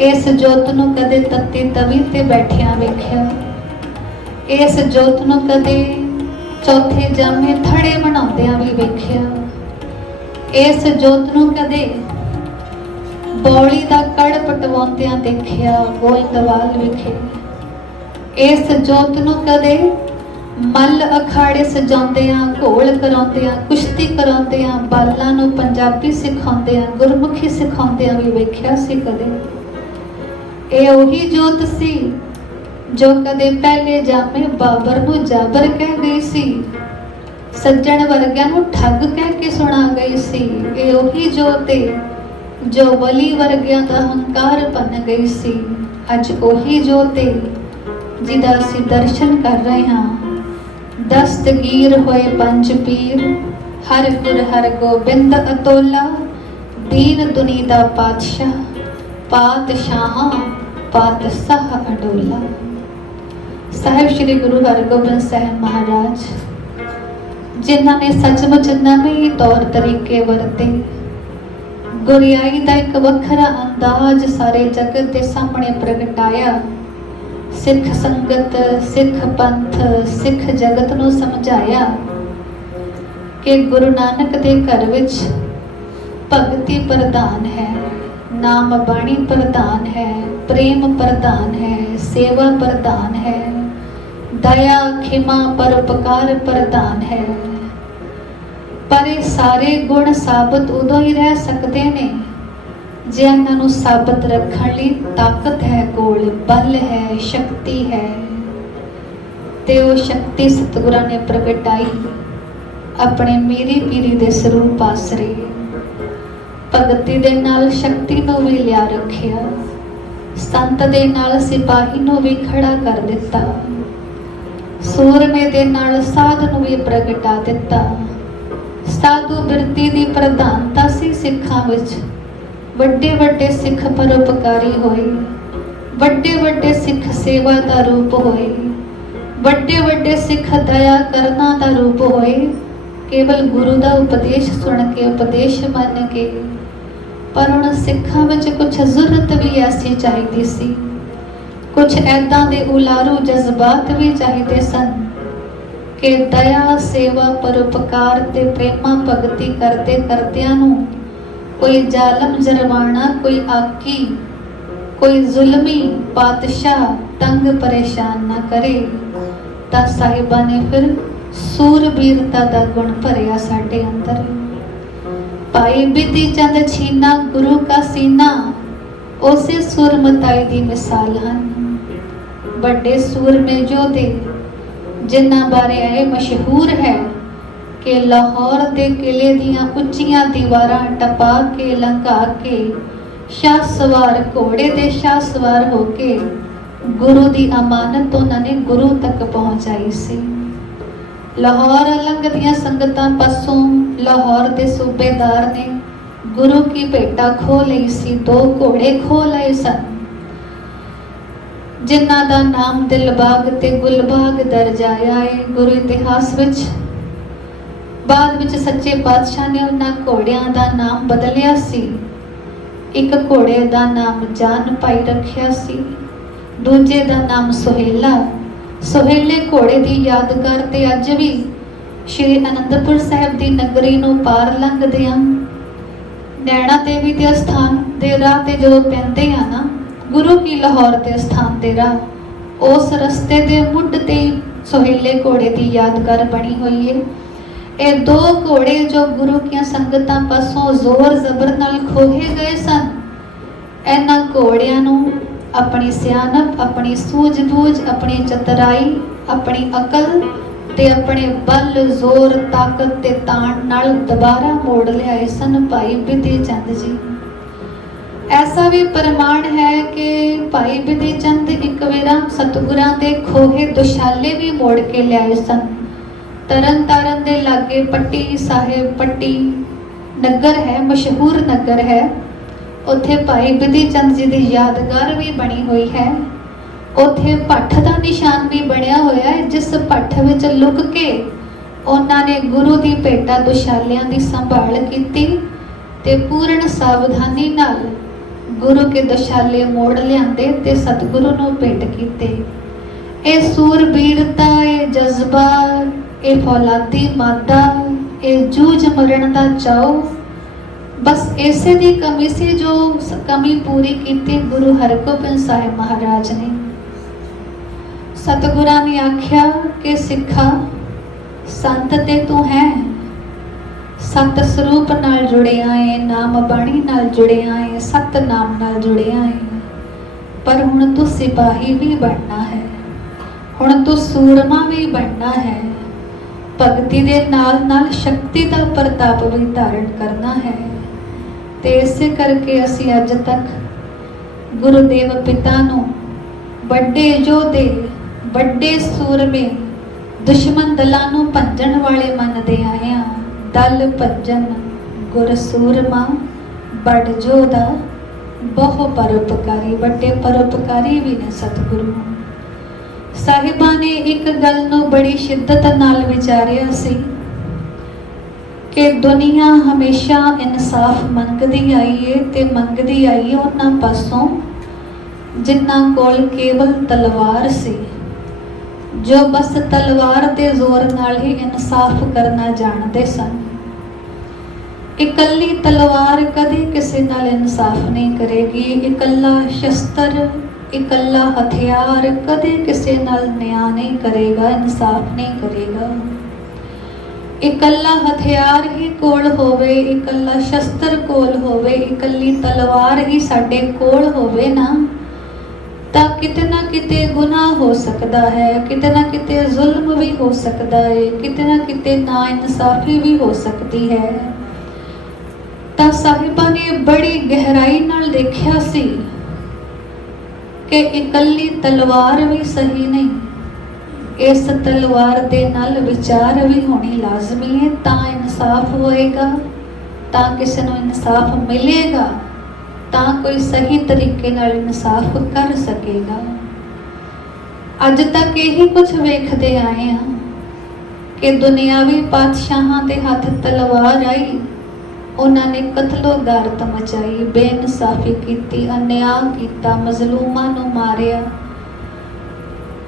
ਇਸ ਜੋਤ ਨੂੰ ਕਦੇ ਤੱਤੀ ਤਵੀ ਤੇ ਬੈਠਿਆਂ ਵੇਖਿਆ, ਇਸ ਜੋਤ ਨੂੰ ਕਦੇ ਚੌਥੇ ਜਾਮੇ ਥੜੇ ਬਣਾਉਂਦਿਆਂ ਵੀ ਵੇਖਿਆ, ਇਸ ਜੋਤ ਨੂੰ ਕਦੇ ਬੌਲੀ ਦਾ ਕੜ ਪਟਵਾਉਂਦਿਆਂ ਦੇਖਿਆ ਗੋਇੰਦਵਾਲ ਵਿਖੇ। ਇਸ ਜੋਤ ਨੂੰ ਕਦੇ ਮੱਲ ਅਖਾੜੇ ਸਜਾਉਂਦਿਆਂ, ਘੋਲ ਕਰਾਉਂਦਿਆਂ, ਕੁਸ਼ਤੀ ਕਰਾਉਂਦਿਆਂ, ਬਾਲਾਂ ਨੂੰ ਪੰਜਾਬੀ ਸਿਖਾਉਂਦਿਆਂ, ਗੁਰਮੁਖੀ ਸਿਖਾਉਂਦਿਆਂ ਵੀ ਵੇਖਿਆ ਸੀ ਕਦੇ। ਇਹ ਉਹੀ ਜੋਤ ਸੀ ਜੋ ਕਦੇ ਪਹਿਲੇ ਜਾਮੇ ਬਾਬਰ ਨੂੰ ਜਾਬਰ ਕਹਿ ਗਈ ਸੀ, ਸੱਜਣ ਵਰਗਿਆਂ ਨੂੰ ਠੱਗ ਕਹਿ ਕੇ ਸੁਣਾ ਗਈ ਸੀ। ਇਹ ਉਹੀ ਜੋਤ ਏ ਜੋ ਬਲੀ ਵਰਗਿਆਂ ਦਾ ਹੰਕਾਰ ਬਣ ਗਈ ਸੀ। ਅੱਜ ਉਹੀ ਜੋਤ ਏ ਜਿਹਦਾ ਅਸੀਂ ਦਰਸ਼ਨ ਕਰ ਰਹੇ ਹਾਂ। ਦਸਤਗੀਰ ਹੋਏ ਪੰਜ ਪੀਰ, ਹਰ ਗੁਰ ਹਰ ਗੋਬਿੰਦ ਅਤੋਲਾ, ਦੀਨ ਦੁਨੀ ਦਾ ਪਾਤਸ਼ਾਹ, ਪਾਤਸ਼ਾਹਾਂ ਪਾਤਸ਼ਾਹ ਅਡੋਲਾ। ਸਾਹਿਬ ਸ਼੍ਰੀ ਗੁਰੂ ਹਰਗੋਬਿੰਦ ਸਾਹਿਬ ਮਹਾਰਾਜ ਜਿਨ੍ਹਾਂ ਨੇ ਸੱਚਮੁੱਚ ਨਵੇਂ ਤੌਰ ਤਰੀਕੇ ਵਰਤੇ, ਗੁਰਿਆਈ ਦਾ ਇੱਕ ਵੱਖਰਾ ਅੰਦਾਜ਼ ਸਾਰੇ ਜਗਤ ਦੇ ਸਾਹਮਣੇ ਪ੍ਰਗਟਾਇਆ, ਸਿੱਖ ਸੰਗਤ, ਸਿੱਖ ਪੰਥ, ਸਿੱਖ ਜਗਤ ਨੂੰ ਸਮਝਾਇਆ ਕਿ ਗੁਰੂ ਨਾਨਕ ਦੇ ਘਰ ਵਿੱਚ ਭਗਤੀ ਪ੍ਰਧਾਨ ਹੈ, ਨਾਮ ਬਾਣੀ ਪ੍ਰਧਾਨ ਹੈ, ਪ੍ਰੇਮ ਪ੍ਰਧਾਨ ਹੈ, ਸੇਵਾ ਪ੍ਰਧਾਨ ਹੈ, ਦਇਆ ਖਿਮਾ ਪਰਉਪਕਾਰ ਪ੍ਰਧਾਨ ਹੈ। ਪਰ ਇਹ ਸਾਰੇ ਗੁਣ ਸਾਬਤ ਉਦੋਂ ਹੀ ਰਹਿ ਸਕਦੇ ਨੇ ਜੇ ਇਹਨਾਂ ਨੂੰ ਸਾਬਤ ਰੱਖਣ ਲਈ ਤਾਕਤ ਹੈ, ਕੋਲ ਬਲ ਹੈ, ਸ਼ਕਤੀ ਹੈ। ਤੇ ਉਹ ਸ਼ਕਤੀ ਸਤਿਗੁਰਾਂ ਨੇ ਪ੍ਰਗਟਾਈ ਆਪਣੇ ਮੀਰੀ ਪੀਰੀ ਦੇ ਸਰੂਪ ਆਸਰੇ। ਭਗਤੀ ਦੇ ਨਾਲ ਸ਼ਕਤੀ ਨੂੰ ਵੀ ਲਿਆ ਰੱਖਿਆ, ਸੰਤ ਦੇ ਨਾਲ ਸਿਪਾਹੀ ਨੂੰ ਵੀ ਖੜਾ ਕਰ ਦਿੱਤਾ, ਸੂਰਮੇ ਦੇ ਨਾਲ ਸਾਧ ਨੂੰ ਵੀ ਪ੍ਰਗਟਾ ਦਿੱਤਾ। ਸਾਧੂ ਬਿਰਤੀ ਦੀ ਪ੍ਰਧਾਨਤਾ ਸੀ ਸਿੱਖਾਂ ਵਿੱਚ। ਵੱਡੇ ਵੱਡੇ ਸਿੱਖ ਪਰਉਪਕਾਰੀ ਹੋਏ, ਵੱਡੇ ਵੱਡੇ ਸਿੱਖ ਸੇਵਾ ਦਾ ਰੂਪ ਹੋਏ, ਵੱਡੇ ਵੱਡੇ ਸਿੱਖ ਦਇਆ ਕਰਨਾ ਦਾ ਰੂਪ ਹੋਏ, ਕੇਵਲ ਗੁਰੂ ਦਾ ਉਪਦੇਸ਼ ਸੁਣ ਕੇ, ਉਪਦੇਸ਼ ਮੰਨ ਕੇ। ਪਰ ਹੁਣ ਸਿੱਖਾਂ ਵਿੱਚ ਕੁਝ ਜ਼ਰੂਰਤ ਵੀ ਐਸੀ ਚਾਹੀਦੀ ਸੀ, ਕੁਝ ਐਦਾਂ ਦੇ ਉਲਾਰੂ ਜਜ਼ਬਾਤ ਵੀ ਚਾਹੀਦੇ ਸਨ ਕਿ ਦਇਆ, ਸੇਵਾ, ਪਰਉਪਕਾਰ ਤੇ ਪ੍ਰੇਮਾ ਭਗਤੀ ਕਰਦੇ ਕਰਦਿਆਂ ਨੂੰ ਕੋਈ ਜ਼ਾਲਮ ਜਰਵਾਣਾ, ਕੋਈ ਆਕੀ, ਕੋਈ ਜ਼ੁਲਮੀ ਪਾਤਸ਼ਾਹ ਤੰਗ ਪਰੇਸ਼ਾਨ ਨਾ ਕਰੇ। ਤਾਂ ਸਾਹਿਬਾਂ ਨੇ ਫਿਰ ਸੂਰਬੀਰਤਾ ਦਾ ਗੁਣ ਭਰਿਆ ਸਾਡੇ ਅੰਦਰ। ਭਾਈ ਬਿਧੀ ਚੰਦ ਛੀਨਾ ਗੁਰੂ ਕਾ ਸੀਨਾ ਉਸੇ ਸੂਰਮਤਾਈ ਦੀ ਮਿਸਾਲ ਹਨ। ਵੱਡੇ ਸੂਰਮੇ ਯੋਧੇ ਜਿਨ੍ਹਾਂ ਬਾਰੇ ਇਹ ਮਸ਼ਹੂਰ ਹੈ ਕਿ ਲਾਹੌਰ ਦੇ ਕਿਲੇ ਦੀਆਂ ਉੱਚੀਆਂ ਦੀਵਾਰਾਂ ਟਪਾ ਕੇ, ਲੰਘਾ ਕੇ, ਸ਼ਾਹ ਸਵਾਰ ਘੋੜੇ ਦੇ ਸ਼ਾਹ ਸਵਾਰ ਹੋ ਕੇ ਗੁਰੂ ਦੀ ਅਮਾਨਤ ਉਹਨਾਂ ਨੇ ਗੁਰੂ ਤੱਕ ਪਹੁੰਚਾਈ ਸੀ। ਲਾਹੌਰ ਲੰਘਦੀਆਂ ਸੰਗਤਾਂ ਪਾਸੋਂ ਲਾਹੌਰ ਦੇ ਸੂਬੇਦਾਰ ਨੇ ਗੁਰੂ ਕੀ ਭੇਟਾ ਖੋਹ ਲਈ ਸੀ, 2 ਘੋੜੇ ਖੋਹ ਲਏ ਸਨ ਜਿਨ੍ਹਾਂ ਦਾ ਨਾਮ ਦਿਲਬਾਗ ਤੇ ਗੁਲਬਾਗ ਦਰਜ ਆਇਆ ਹੈ ਗੁਰੂ ਇਤਿਹਾਸ ਵਿੱਚ। ਬਾਅਦ ਵਿੱਚ ਸੱਚੇ ਪਾਤਸ਼ਾਹ ਨੇ ਉਹਨਾਂ ਘੋੜਿਆਂ ਦਾ ਨਾਮ ਬਦਲਿਆ ਸੀ। ਇੱਕ ਘੋੜੇ ਦਾ ਨਾਮ ਜਾਨ ਭਾਈ ਰੱਖਿਆ ਸੀ, ਦੂਜੇ ਦਾ ਨਾਮ ਸੁਹੇਲਾ। ਸੁਹੇਲੇ ਘੋੜੇ ਦੀ ਯਾਦਗਾਰ ਤੇ ਅੱਜ ਵੀ ਸ਼੍ਰੀ ਅਨੰਦਪੁਰ ਸਾਹਿਬ ਦੀ ਨਗਰੀ ਨੂੰ ਪਾਰ ਲੰਘਦਿਆਂ ਨੈਣਾ ਦੇਵੀ ਦੇ ਅਸਥਾਨ ਦੇ ਰਾਹ ਤੇ ਜਦੋਂ ਪੈਂਦੇ ਆ ਨਾ, ਗੁਰੂ ਕੀ ਲਾਹੌਰ ਦੇ ਅਸਥਾਨ ਤੇ ਰਾਹ, उस रस्ते दे मुੱਢ ते सोहेले घोड़े की यादगार बनी हुई है। ये दो घोड़े जो गुरु की संगतां पासों जोर जबर नाल खोहे गए सन, इन्हां घोड़ियां नूं अपनी सियानत, अपनी सूझबूझ, अपनी चतुराई, अपनी अकल ते अपने बल जोर ताकत ते ताण नाल दोबारा मोड़ लियाए सन भाई बिधि चंद जी। ऐसा भी प्रमाण है कि भाई बिधि चंद एक वेरा सतगुरां दे खोहे दुशाले भी मोड़ के लियाए सन। तरन तारण दे लागे पट्टी साहिब पट्टी नगर है, मशहूर नगर है, उत्थे भाई बिधि चंद जी की यादगार भी बनी हुई है। उत्थे भट्ठ का निशान भी बनया होया है, जिस भट्ठ विच लुक के उन्होंने गुरु की भेटा दुशालियां की संभाल की ते पूर्ण सावधानी नाल गुरु के दुशाले मोड़ लियाते ते सतगुरु नूं भेंट कीते। ये सूरबीरता, ये जज्बा, ये फौलादी मादा, ये जूझ मरण का चाओ, बस इसे दी कमी से जो कमी पूरी की गुरु हरगोबिंद साहिब महाराज ने। सतगुरां ने आख्या कि सिखा संत ते तू है, सत स्वरूप नाल जुड़िया है, नाम बाणी नाल जुड़िया है, सत नाम नाल जुड़िया है, पर हुण तू सिपाही भी बनना है, हुण तू सूरमा भी बनना है, भगती दे नाल नाल शक्ति का प्रताप भी धारण करना है। ते इसे करके असी अज तक गुरुदेव पिता नूं बड़े योधे, बड़े सूरमे, दुश्मन दलां नूं भंजण वाले मनदे आए हां। दल भंजन गुर सूरमा बड़ जोधा, बहु परोपकारी, बड़े परोपकारी भी ने सतगुरु साहिबां ने एक गल नूं बड़ी शिद्दत नाल विचारिया सी कि दुनिया हमेशा इंसाफ मंगदी आई है ते मंगदी आई है उन्हां पासों जिन्हां कोल केवल तलवार सी, जो बस तलवार के जोर नाल ही इंसाफ करना जानते सन। इकल्ली तलवार कभी किसी नाल इंसाफ नहीं करेगी, इकल्ला शस्त्र, इकल्ला हथियार कभी किसी नाल न्याय नहीं करेगा, इंसाफ नहीं करेगा। इकल्ला हथियार ही कोल होवे, इकल्ला शस्त्र कोल होवे, इकल्ली तलवार ही साडे कोल होवे ना, ਤਾਂ किते ना किते गुनाह हो सकता है, किते ना किते जुल्म भी हो सकता है, किते ना किते ना इंसाफी भी हो सकती है। ਤਾਂ ਸਾਹਿਬਾਂ ने बड़ी गहराई नाल देखिया सी कि इकल्ली तलवार भी सही नहीं, इस तलवार दे नाल विचार भी होनी लाजमी है, ਤਾਂ इंसाफ होएगा, ਤਾਂ किसी नूं इंसाफ मिलेगा, ਤਾਂ कोई सही तरीके नाल इंसाफ कर सकेगा। अज तक यही कुछ वेखते आए हैं कि दुनियावी पातशाहां दे हथ तलवार आई, उन्होंने कतलो गारत मचाई, बेइंसाफी की, अन्याय किया, मजलूमां नूं मारिया।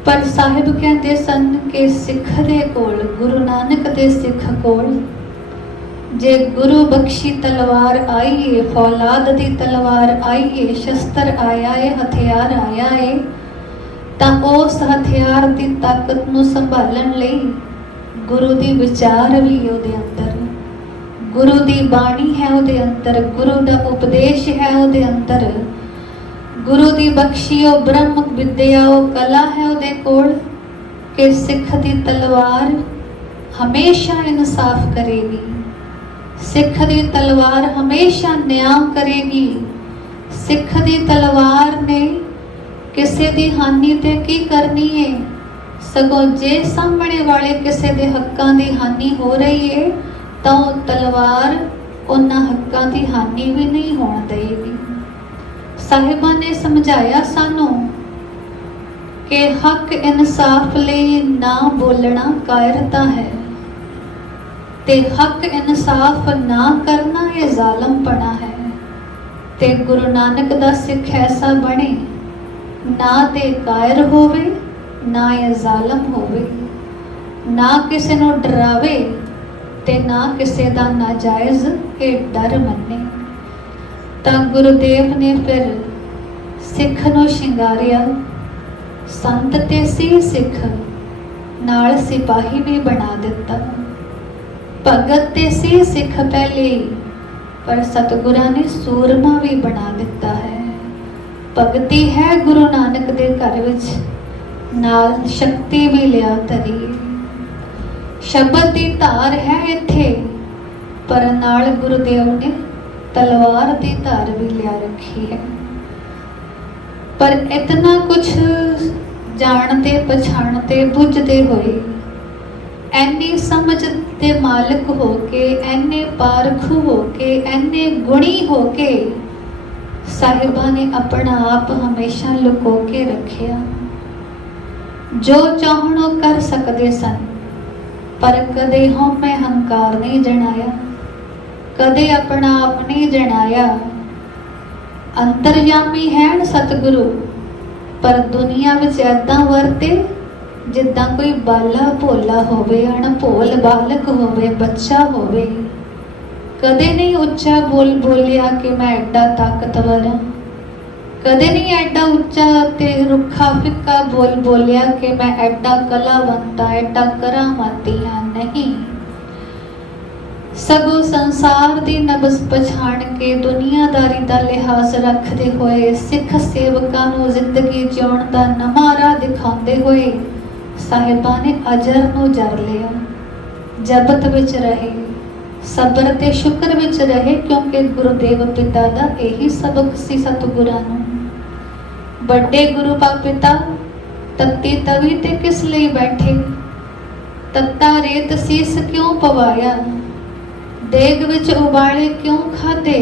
पर साहिब कहते सन कि सिख दे कोल, गुरु नानक दे सिख कोल जे गुरु बख्शी तलवार आई है, फौलाद दी तलवार आई है, शस्त्र आया है, हथियार आया है, तां उस हथियार दी ताकत नूं संभालण लई गुरु दी विचार भी उहदे अंदर, गुरु दी बाणी है उहदे अंदर, गुरु दा उपदेश है उहदे अंदर, गुरु दी बख्शी ओ ब्रह्म विद्या ओ कला है उहदे कोल कि सिख दी तलवार हमेशा इंसाफ करेगी, सिख दी तलवार हमेशा न्याय करेगी। सिख दी तलवार ने किसी दी हानि ते की करनी है, सगों जे सामने वाले किसी दे हक्कां दी हानि हो रही है तो तलवार उन्हां हक्कां दी हानि भी नहीं होण देगी। साहिबां ने समझाया सानू कि हक इंसाफ लई ना बोलना कायरता है, ते हक इंसाफ ना करना ये जालमपना है। ते गुरु नानक दा सिख ऐसा बने ना ते कायर होवे, ना ये जालम होवे, ना किसी नूं डरावे ते ना किसी दा नाजायज़ ये डर मन्ने। तां गुरुदेव ने फिर सिख नूं शिंगारिया संत ते सी सिख नाल सिपाही भी बना दिता। भगत ते सी सिख पहले पर सतगुरां ने सूरमा भी बना दिता है। भगती है गुरु नानक दे घर विच नाल शक्ति भी लिया धरी। शब्द दी धार है इत्थे पर नाल गुरुदेव ने तलवार दी धार भी लिया रखी है। पर इतना कुछ जानते पछाणते बुझते होए ऐनी समझ दे मालिक होके ऐने पारखू होके ऐने गुणी होके साहिबा ने अपना आप हमेशा लुको के रखिया। जो चाहणो कर सकते सन पर कदे हौमे हंकार नहीं जनाया, कदे अपना आप नहीं जनाया। अंतरयामी है सतगुरु पर दुनिया विच ऐदा वरते जिद्दां कोई बाला भोला होवे, अणभोल बालक होवे, बच्चा होवे। कदे नहीं उच्चा बोल बोलिया कि मैं एडा ताकतवर हाँ। कदे नहीं एडा उच्चा ते रुखा फिक्का बोल बोलिया कि मैं एडा कलावंत हाँ, एडा करामाती हाँ। नहीं, सगों संसार दी नबज पछाण के दुनियादारी दा लिहाज रखते हुए सिख सेवकां नूं जिंदगी जिउण दा नवां राह दिखाते हुए साहिबा ने अजर नूं जर लिया। जबत विच रहे, सबर ते शुक्र विच रहे, क्योंकि गुरुदेव पिता दा यही सबक सी सतगुरां नूं। बड़े गुरु पिता तत्ती तवी ते किस लई बैठे, तत्ता रेत सीस क्यों पवाया, देग विच उबाले क्यों खाधे,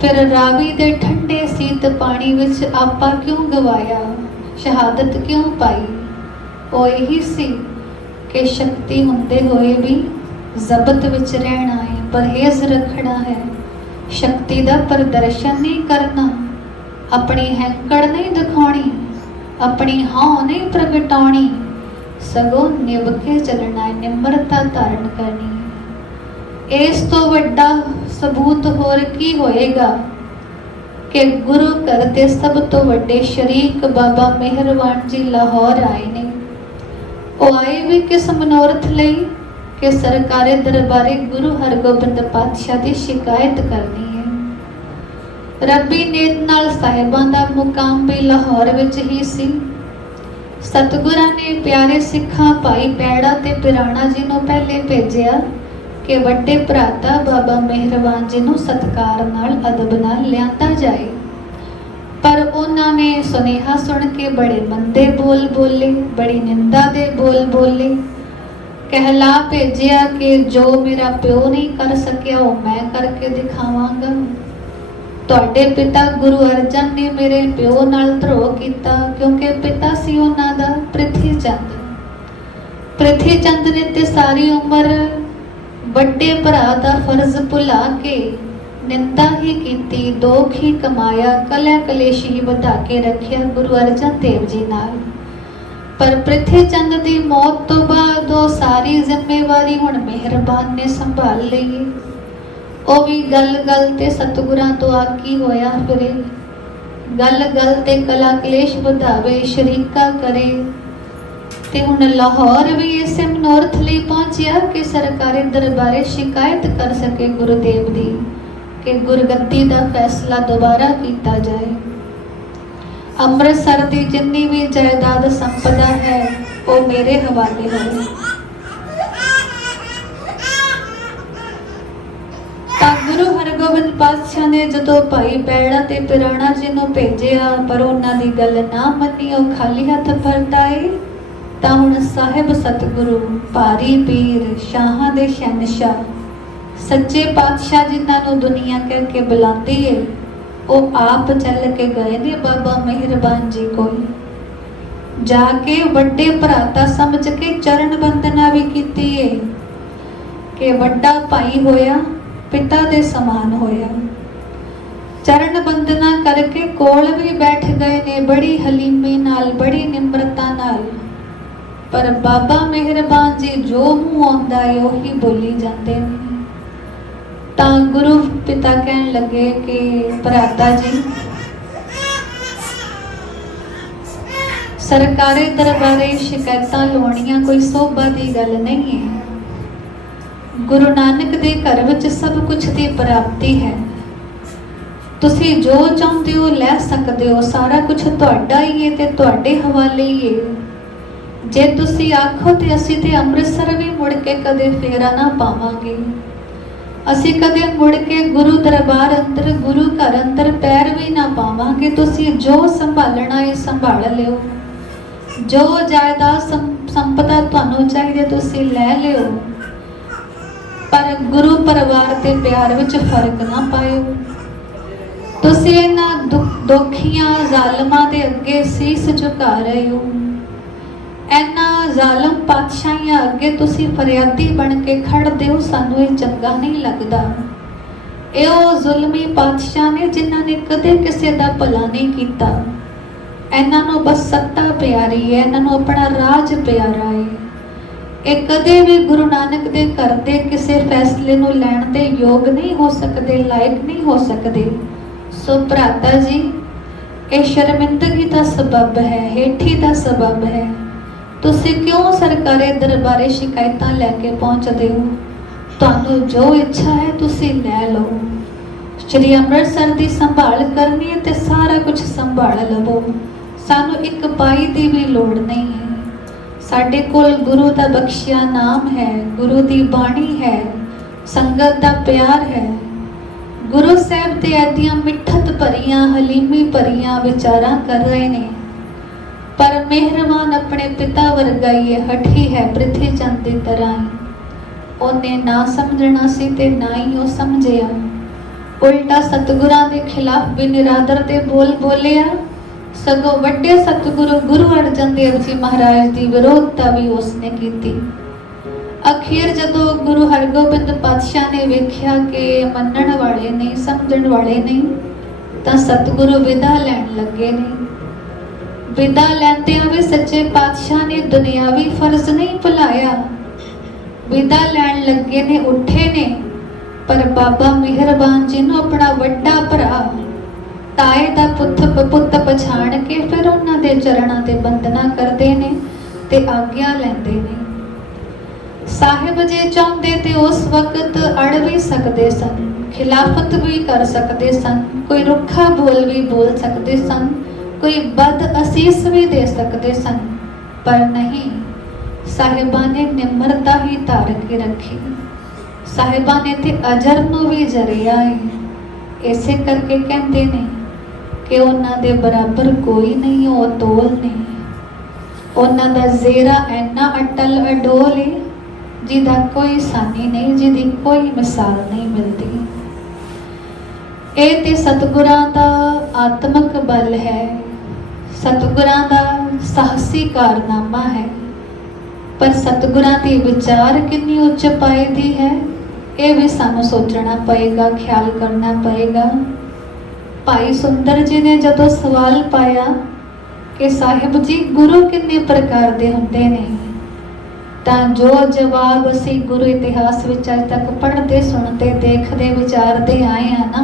फिर रावी दे ठंडे सीत पानी विच आपा क्यों गवाया, शहादत क्यों पाई। ओ यही सी कि शक्ति हुंदे होए भी जबत विच रहना है, परहेज रखना है, शक्ति दा प्रदर्शन नहीं करना, अपनी हैंकड़ नहीं दिखानी, अपनी हाँ नहीं प्रगटानी, सगों निभ के चलना है, निम्रता धारण करनी है। इस तो वड्डा सबूत होर की होएगा कि गुरु घर दे सब तो वड्डे शरीक बाबा मेहरवान जी लाहौर आए ने। वो आए भी किस मनोरथ लई कि सरकारे दरबारे गुरु हरगोबिंद पातशाह की शिकायत करनी है। रब्बी नेत नाल साहिबां दा मुकाम भी लाहौर विच ही सी। सतगुरां ने प्यारे सिखा भाई पैड़ा ते पिराणा जी नूं पहले भेजिया कि वड्डे भराता बाबा मेहरबान जी नूं सत्कार नाल अदब नाल लिआंदा जाए। पर उन्होंने सुनेहा सुन के बड़े मंदे बोल बोले, बड़ी निंदा दे बोल बोले, कहला भेजिया कि जो मेरा प्यो नहीं कर सकिया वो मैं करके दिखावांगा। तुहाडे पिता गुरु अर्जन ने मेरे प्यो नाल धरोह कीता, क्योंकि पिता सी उन्हां दा पृथ्वी चंद। पृथ्वी चंद ने ते सारी उम्र बड़े भरा दा फर्ज भुला के निंदा ही कीती, दोख ही कमाया, कलह कलेश ही बढ़ा के रखिया गुरु अर्जन देव जी नाल। पर पृथ्वी चंद की मौत तो बाद वो सारी जिम्मेवारी हुण मेहरबान ने संभाल ली। वो भी गल गल ते सतगुरां तो आकी होया फिरे, गल गल ते कला कलेश बढ़ावे, शरीका करे। ते हुण लाहौर भी इस मनोरथ लई पहुंचिया कि सरकारी दरबारे शिकायत कर सके गुरुदेव दी कि गुरगद्दी दा फैसला दोबारा किया जाए। अमृतसर की जिन्नी भी जायदाद संपदा है वो मेरे हवाले हो। गुरु हरगोबिंद पातशाह ने जदों भाई पैड़ा ते पिराणा जी नूं भेजिया पर उन्हां दी गल ना मन्नी, वो खाली हथ परत आए। तां हुण साहिब सतगुरु भारी पीर शाहां दे शहनशाह सच्चे पातशाह जिन्हां नूं दुनिया कह के बुलाती है, वो आप चल के गए ने बाबा मेहरबान जी कोल। जाके वड्डे भराता समझ के चरण वंदना भी कीती है कि वड्डा भाई होया पिता दे समान होया। चरण वंदना करके कोल भी बैठ गए ने बड़ी हलीमी नाल, बड़ी निम्रता नाल। पर बाबा मेहरबान जी जो मुँह आंदा है उही बोली जाते हैं। तां गुरु पिता कहन लगे कि भराता जी सरकारी दरबारे शिकायतां लाउणियां कोई शोभा की गल नहीं है। गुरु नानक दे घर विच सब कुछ की प्राप्ति है। तुसी जो चाहते हो लै सकते हो, सारा कुछ तुहाडा ही है ते तुहाडे हवाले ही है। जे तुसी आखो ते असी ते अमृतसर भी मुड़ के कदे फेरा ना पावांगे। असी कदे मुड़ के गुरु दरबार अंदर, गुरु घर अंदर पैर भी ना पावांगे। तुसी जो संभालना है संभाल लियो, जो जायदाद संपदा तुहानू चाहिए तुसी लै लियो, पर गुरु परिवार के प्यार विच फर्क ना पायो। तुसी इन्हां दुखियां जालमां दे अगे सीस झुका रहे हो। इन्हां जालम पातशाहियां अगे तुसी फरियादी बन के खड़दे हो। सानू ये चंगा नहीं लगदा। ये जुल्मी पातशाह ने जिन्हां ने कदे किसी दा भला नहीं कीता। इन्हां नूं बस सत्ता प्यारी है, इन्हां नूं अपना राज प्यारा है। ये कदे भी गुरु नानक दे घर दे किसी फैसले नूं लैण दे योग नहीं हो सकते, लायक नहीं हो सकते। सो भराता जी, ये शर्मिंदगी का सबब है, हेठी का सबब है। तुसी क्यों सरकारी दरबारे शिकायतां लैके पहुंचते हो? तुहानू जो इच्छा है तुसी लै लो। श्री अमृतसर की संभाल करनी है तो सारा कुछ संभाल लवो। सानू एक पाई की भी लोड़ नहीं है। साडे कोल गुरु का बख्शिया नाम है, गुरु की बाणी है, संगत का प्यार है। गुरु साहब ते ऐदियां मिठत भरियां, हलीमी भरियां विचारां कर रहे ने, पर मेहरबान अपने पिता वर्गा ही है, हठी है पृथ्वी चंद की तरह ही। उन्हें ना समझना सी ते ना ही वो समझिया। उल्टा सतगुरां दे खिलाफ भी निरादर दे बोल बोलिया। सगों वड्डे सतगुरु गुरु अर्जन देव जी महाराज की विरोधता भी उसने की। अखीर जदों गुरु हरगोबिंद पातशाह ने वेख्या कि मनण वाले नहीं, समझण वाले नहीं, तो सतगुरु विदा लैण लगे ने। विदा लैंदियां भी सच्चे पातशाह ने दुनियावी फर्ज नहीं भुलाया। विदा लैण लगे ने, उठे ने, पर बाबा मेहरबान जी नूं अपना वड्डा भरा, ताए दा पुत पछाण के फिर उन्हां दे चरणां ते वंदना करदे ने ते आग्या लैंदे ने। साहिब जी चाहते ते उस वक्त अड़ भी सकते सन, खिलाफत भी कर सकते सन, कोई रुखा बोल भी बोल सकते सन, कोई बद असीस भी दे सकते सन, पर नहीं। साहिबा ने निम्रता ही धार के रखी। साहिबा ने ते अजर नूं भी जरिया है। इसे करके कहते ने कि उन्हां दे बराबर कोई नहीं, वो तोल नहीं। उन्हां दा जेरा इन्ना अटल अडोल है जिहदा कोई सानी नहीं, जिहदी कोई मिसाल नहीं मिलती। ये ते सतगुरां दा आत्मक बल है, सतगुरां दा साहसी कारनामा है। पर सतगुरां दी विचार कितनी उच्च पाए दी है, ये भी सानू सोचना पएगा, ख्याल करना पएगा। भाई सुंदर जी ने जदों सवाल पाया कि साहिब जी गुरु कितने प्रकार दे हुंदे ने, तां जो जवाब असी गुरु इतिहास विच अज तक पढ़ते, सुनते, देखते, विचारते आए हैं ना,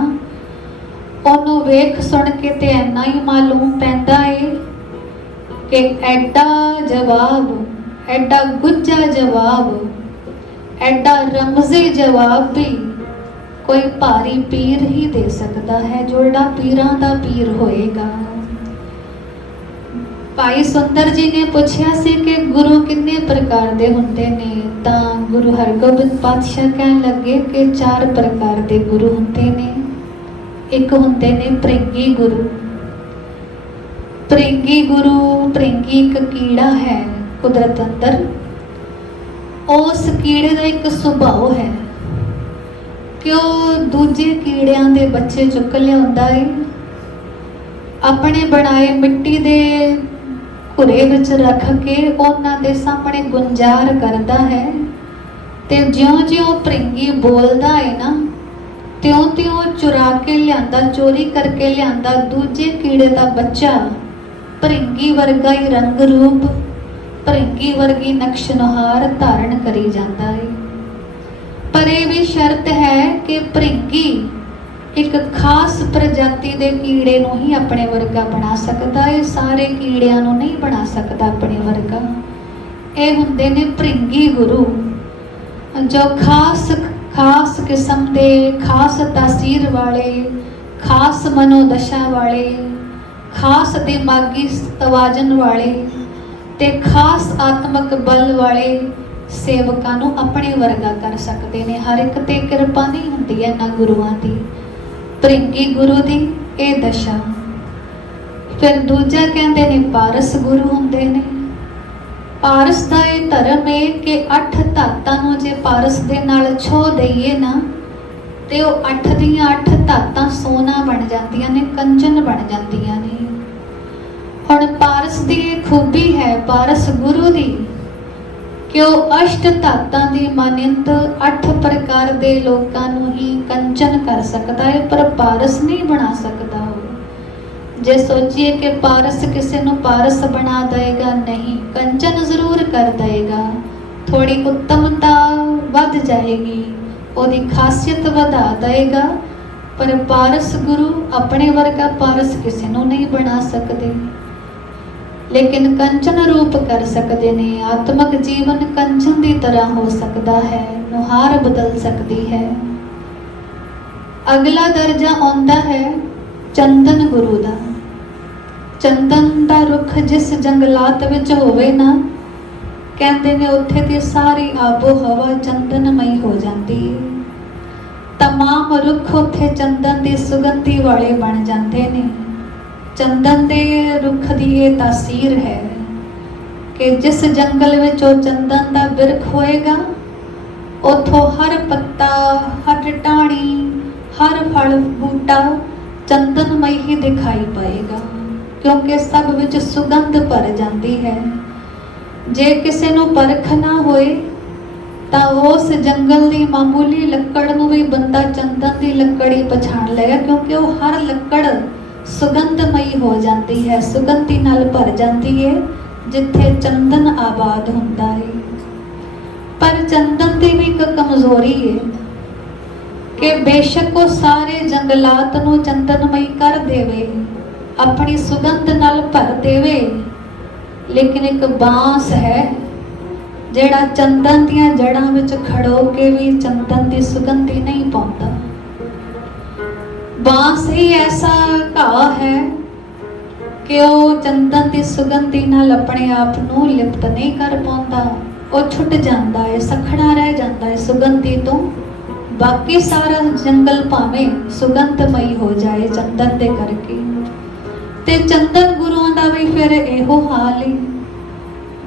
उन्होंने वेख सुन के ते इन्ना ही मालूम पैंदा है कि एडा जवाब, एडा गुज्जा जवाब, एडा रमजी जवाब भी कोई भारी पीर ही दे सकता है, जोड़ा पीरां दा पीर होएगा। भाई सुंदर जी ने पूछा सी कि गुरु कितने प्रकार दे हुंदे ने, तां गुरु हरगोबिंद पातशाह कहन लगे कि 4 प्रकार दे गुरु हुंदे ने। एक हुंदे ने भृंगी गुरु। भृंगी गुरु, भृंगी एक कीड़ा है कुदरत अंदर। उस कीड़े का एक सुभाव है कि वो दूजे कीड़ियां दे बच्चे चुक लियाउंदा है, अपने बनाए मिट्टी दे घुरे विच रख के उन्हां दे सामने गुंजार करता है। ते ज्यों-ज्यों भृंगी बोलदा है ना, त्यों-त्यों चुरा के लियांदा, चोरी करके लियांदा दूजे कीड़े का बच्चा भृंगी वर्गा ही रंग रूप, भृंगी वर्गी नक्श नुहार धारण करी जाता है। पर यह भी शर्त है कि भृंगी एक ਖਾਸ ਪ੍ਰਜਾਤੀ ਦੇ ਕੀੜੇ ਨੂੰ ਹੀ ਆਪਣੇ ਵਰਗਾ ਬਣਾ ਸਕਦਾ ਹੈ, ਸਾਰੇ ਕੀੜਿਆਂ ਨੂੰ ਨਹੀਂ ਬਣਾ ਸਕਦਾ ਆਪਣੇ ਵਰਗਾ। ਇਹ ਹੁੰਦੇ ਨੇ ਭ੍ਰਿੰਗੀ ਗੁਰੂ, ਜੋ ਖਾਸ ਕਿਸਮ ਦੇ, ਖਾਸ ਤਾਸੀਰ ਵਾਲੇ, ਖਾਸ ਮਨੋਦਸ਼ਾ ਵਾਲੇ, ਖਾਸ ਦਿਮਾਗੀ ਤਵਾਜ਼ਨ ਵਾਲੇ ਤੇ ਖਾਸ ਆਤਮਕ ਬਲ ਵਾਲੇ ਸੇਵਕਾਂ ਨੂੰ ਆਪਣੇ ਵਰਗਾ ਕਰ ਸਕਦੇ ਨੇ। ਹਰ ਇੱਕ ਤੇ ਕਿਰਪਾ ਨਹੀਂ ਹੁੰਦੀ ਹੈ ਇਹਨਾਂ ਗੁਰੂਆਂ ਦੀ। ਭ੍ਰਿੰਗੀ ਗੁਰੂ ਦੀ ਇਹ ਦਸ਼ਾ। ਫਿਰ ਦੂਜਾ ਕਹਿੰਦੇ ਨੇ ਪਾਰਸ ਗੁਰੂ ਹੁੰਦੇ ਨੇ। ਪਾਰਸ ਦਾ ਇਹ ਧਰਮ ਹੈ ਕਿ 8 ਧਾਤਾਂ ਨੂੰ ਜੇ ਪਾਰਸ ਦੇ ਨਾਲ ਛੋਹ ਦਈਏ ਨਾ ਤੇ ਉਹ 8 ਦੀਆਂ 8 ਧਾਤਾਂ ਸੋਨਾ ਬਣ ਜਾਂਦੀਆਂ ਨੇ, ਕੰਚਨ ਬਣ ਜਾਂਦੀਆਂ ਨੇ। ਹੁਣ ਪਾਰਸ ਦੀ ਇਹ ਖੂਬੀ ਹੈ ਪਾਰਸ ਗੁਰੂ ਦੀ ਕਿ ਉਹ ਅਸ਼ਟ ਧਾਤਾਂ ਦੀ ਮਾਨਿੰਦ 8 ਪ੍ਰਕਾਰ ਦੇ ਲੋਕਾਂ ਨੂੰ ਹੀ ਕੰਚਨ ਕਰ ਸਕਦਾ ਹੈ, ਪਰ ਪਾਰਸ ਨਹੀਂ ਬਣਾ ਸਕਦਾ ਉਹ। ਜੇ ਸੋਚੀਏ ਕਿ ਪਾਰਸ ਕਿਸੇ ਨੂੰ ਪਾਰਸ ਬਣਾ ਦੇਗਾ, ਨਹੀਂ, ਕੰਚਨ ਜ਼ਰੂਰ ਕਰ ਦੇਗਾ, ਥੋੜੀ ਉੱਤਮਤਾ ਵੱਧ ਜਾਏਗੀ, ਉਹਦੀ ਖਾਸੀਅਤ ਵਧਾ ਦੇਗਾ, ਪਰ ਪਾਰਸ ਗੁਰੂ ਆਪਣੇ ਵਰਗਾ ਪਾਰਸ ਕਿਸੇ ਨੂੰ ਨਹੀਂ ਬਣਾ ਸਕਦੇ, ਲੇਕਿਨ ਕੰਚਨ ਰੂਪ ਕਰ ਸਕਦੇ ਨੇ। ਆਤਮਕ ਜੀਵਨ ਕੰਚਨ ਦੀ ਤਰ੍ਹਾਂ ਹੋ ਸਕਦਾ ਹੈ, ਨੁਹਾਰ ਬਦਲ ਸਕਦੀ ਹੈ। ਅਗਲਾ ਦਰਜਾ ਆਉਂਦਾ ਹੈ ਚੰਦਨ ਗੁਰੂ ਦਾ। ਚੰਦਨ ਦਾ ਰੁੱਖ ਜਿਸ ਜੰਗਲਾਤ ਵਿੱਚ ਹੋਵੇ ਨਾ, ਕਹਿੰਦੇ ਨੇ ਉੱਥੇ ਦੀ ਸਾਰੀ ਆਬੋ ਹਵਾ ਚੰਦਨਮਈ ਹੋ ਜਾਂਦੀ ਹੈ। ਤਮਾਮ ਰੁੱਖ ਉੱਥੇ ਚੰਦਨ ਦੀ ਸੁਗੰਧੀ ਵਾਲੇ ਬਣ ਜਾਂਦੇ ਨੇ। ਚੰਦਨ ਦੇ ਰੁੱਖ ਦੀ ਇਹ ਤਾਸੀਰ ਹੈ ਕਿ ਜਿਸ ਜੰਗਲ ਵਿੱਚ ਉਹ ਚੰਦਨ ਦਾ ਬਿਰਖ ਹੋਏਗਾ, ਉੱਥੋਂ ਹਰ ਪੱਤਾ, ਹਰ ਟਾਹਣੀ, ਹਰ ਫਲ ਬੂਟਾ ਚੰਦਨਮਈ ਹੀ ਦਿਖਾਈ ਪਏਗਾ, ਕਿਉਂਕਿ ਸਭ ਵਿੱਚ ਸੁਗੰਧ ਭਰ ਜਾਂਦੀ ਹੈ। ਜੇ ਕਿਸੇ ਨੂੰ ਪਰਖ ਨਾ ਹੋਏ ਤਾਂ ਉਸ ਜੰਗਲ ਦੀ ਮਾਮੂਲੀ ਲੱਕੜ ਨੂੰ ਵੀ ਬੰਦਾ ਚੰਦਨ ਦੀ ਲੱਕੜ ਹੀ ਪਛਾਣ ਲਏਗਾ, ਕਿਉਂਕਿ ਉਹ ਹਰ ਲੱਕੜ ਸੁਗੰਧਮਈ ਹੋ ਜਾਂਦੀ ਹੈ, ਸੁਗੰਧੀ ਨਾਲ ਭਰ ਜਾਂਦੀ ਹੈ ਜਿੱਥੇ ਚੰਦਨ ਆਬਾਦ ਹੁੰਦਾ ਹੈ। ਪਰ ਚੰਦਨ ਦੀ ਵੀ ਇੱਕ ਕਮਜ਼ੋਰੀ ਹੈ ਕਿ ਬੇਸ਼ੱਕ ਉਹ ਸਾਰੇ ਜੰਗਲਾਤ ਨੂੰ ਚੰਦਨਮਈ ਕਰ ਦੇਵੇ, ਆਪਣੀ ਸੁਗੰਧ ਨਾਲ ਭਰ ਦੇਵੇ, ਲੇਕਿਨ ਇੱਕ ਬਾਂਸ ਹੈ ਜਿਹੜਾ ਚੰਦਨ ਦੀਆਂ ਜੜ੍ਹਾਂ ਵਿੱਚ ਖੜੋ ਕੇ ਵੀ ਚੰਦਨ ਦੀ ਸੁਗੰਧੀ ਨਹੀਂ ਪਾਉਂਦਾ। ਬਾਂਸ ਹੀ ਐਸਾ ਘਾਹ ਹੈ ਕਿ ਉਹ ਚੰਦਨ ਦੀ ਸੁਗੰਧੀ ਨਾਲ ਆਪਣੇ ਆਪ ਨੂੰ ਲਿਪਤ ਨਹੀਂ ਕਰ ਪਾਉਂਦਾ, ਉਹ ਛੁੱਟ ਜਾਂਦਾ ਹੈ, ਸਖੜਾ ਰਹਿ ਜਾਂਦਾ ਹੈ ਸੁਗੰਧੀ ਤੋਂ। ਬਾਕੀ ਸਾਰਾ ਜੰਗਲ ਭਾਵੇਂ ਸੁਗੰਧਮਈ ਹੋ ਜਾਏ ਚੰਦਨ ਦੇ ਕਰਕੇ। ਤੇ ਚੰਦਨ ਗੁਰੂਆਂ ਦਾ ਵੀ ਫਿਰ ਇਹੋ ਹਾਲ ਹੈ।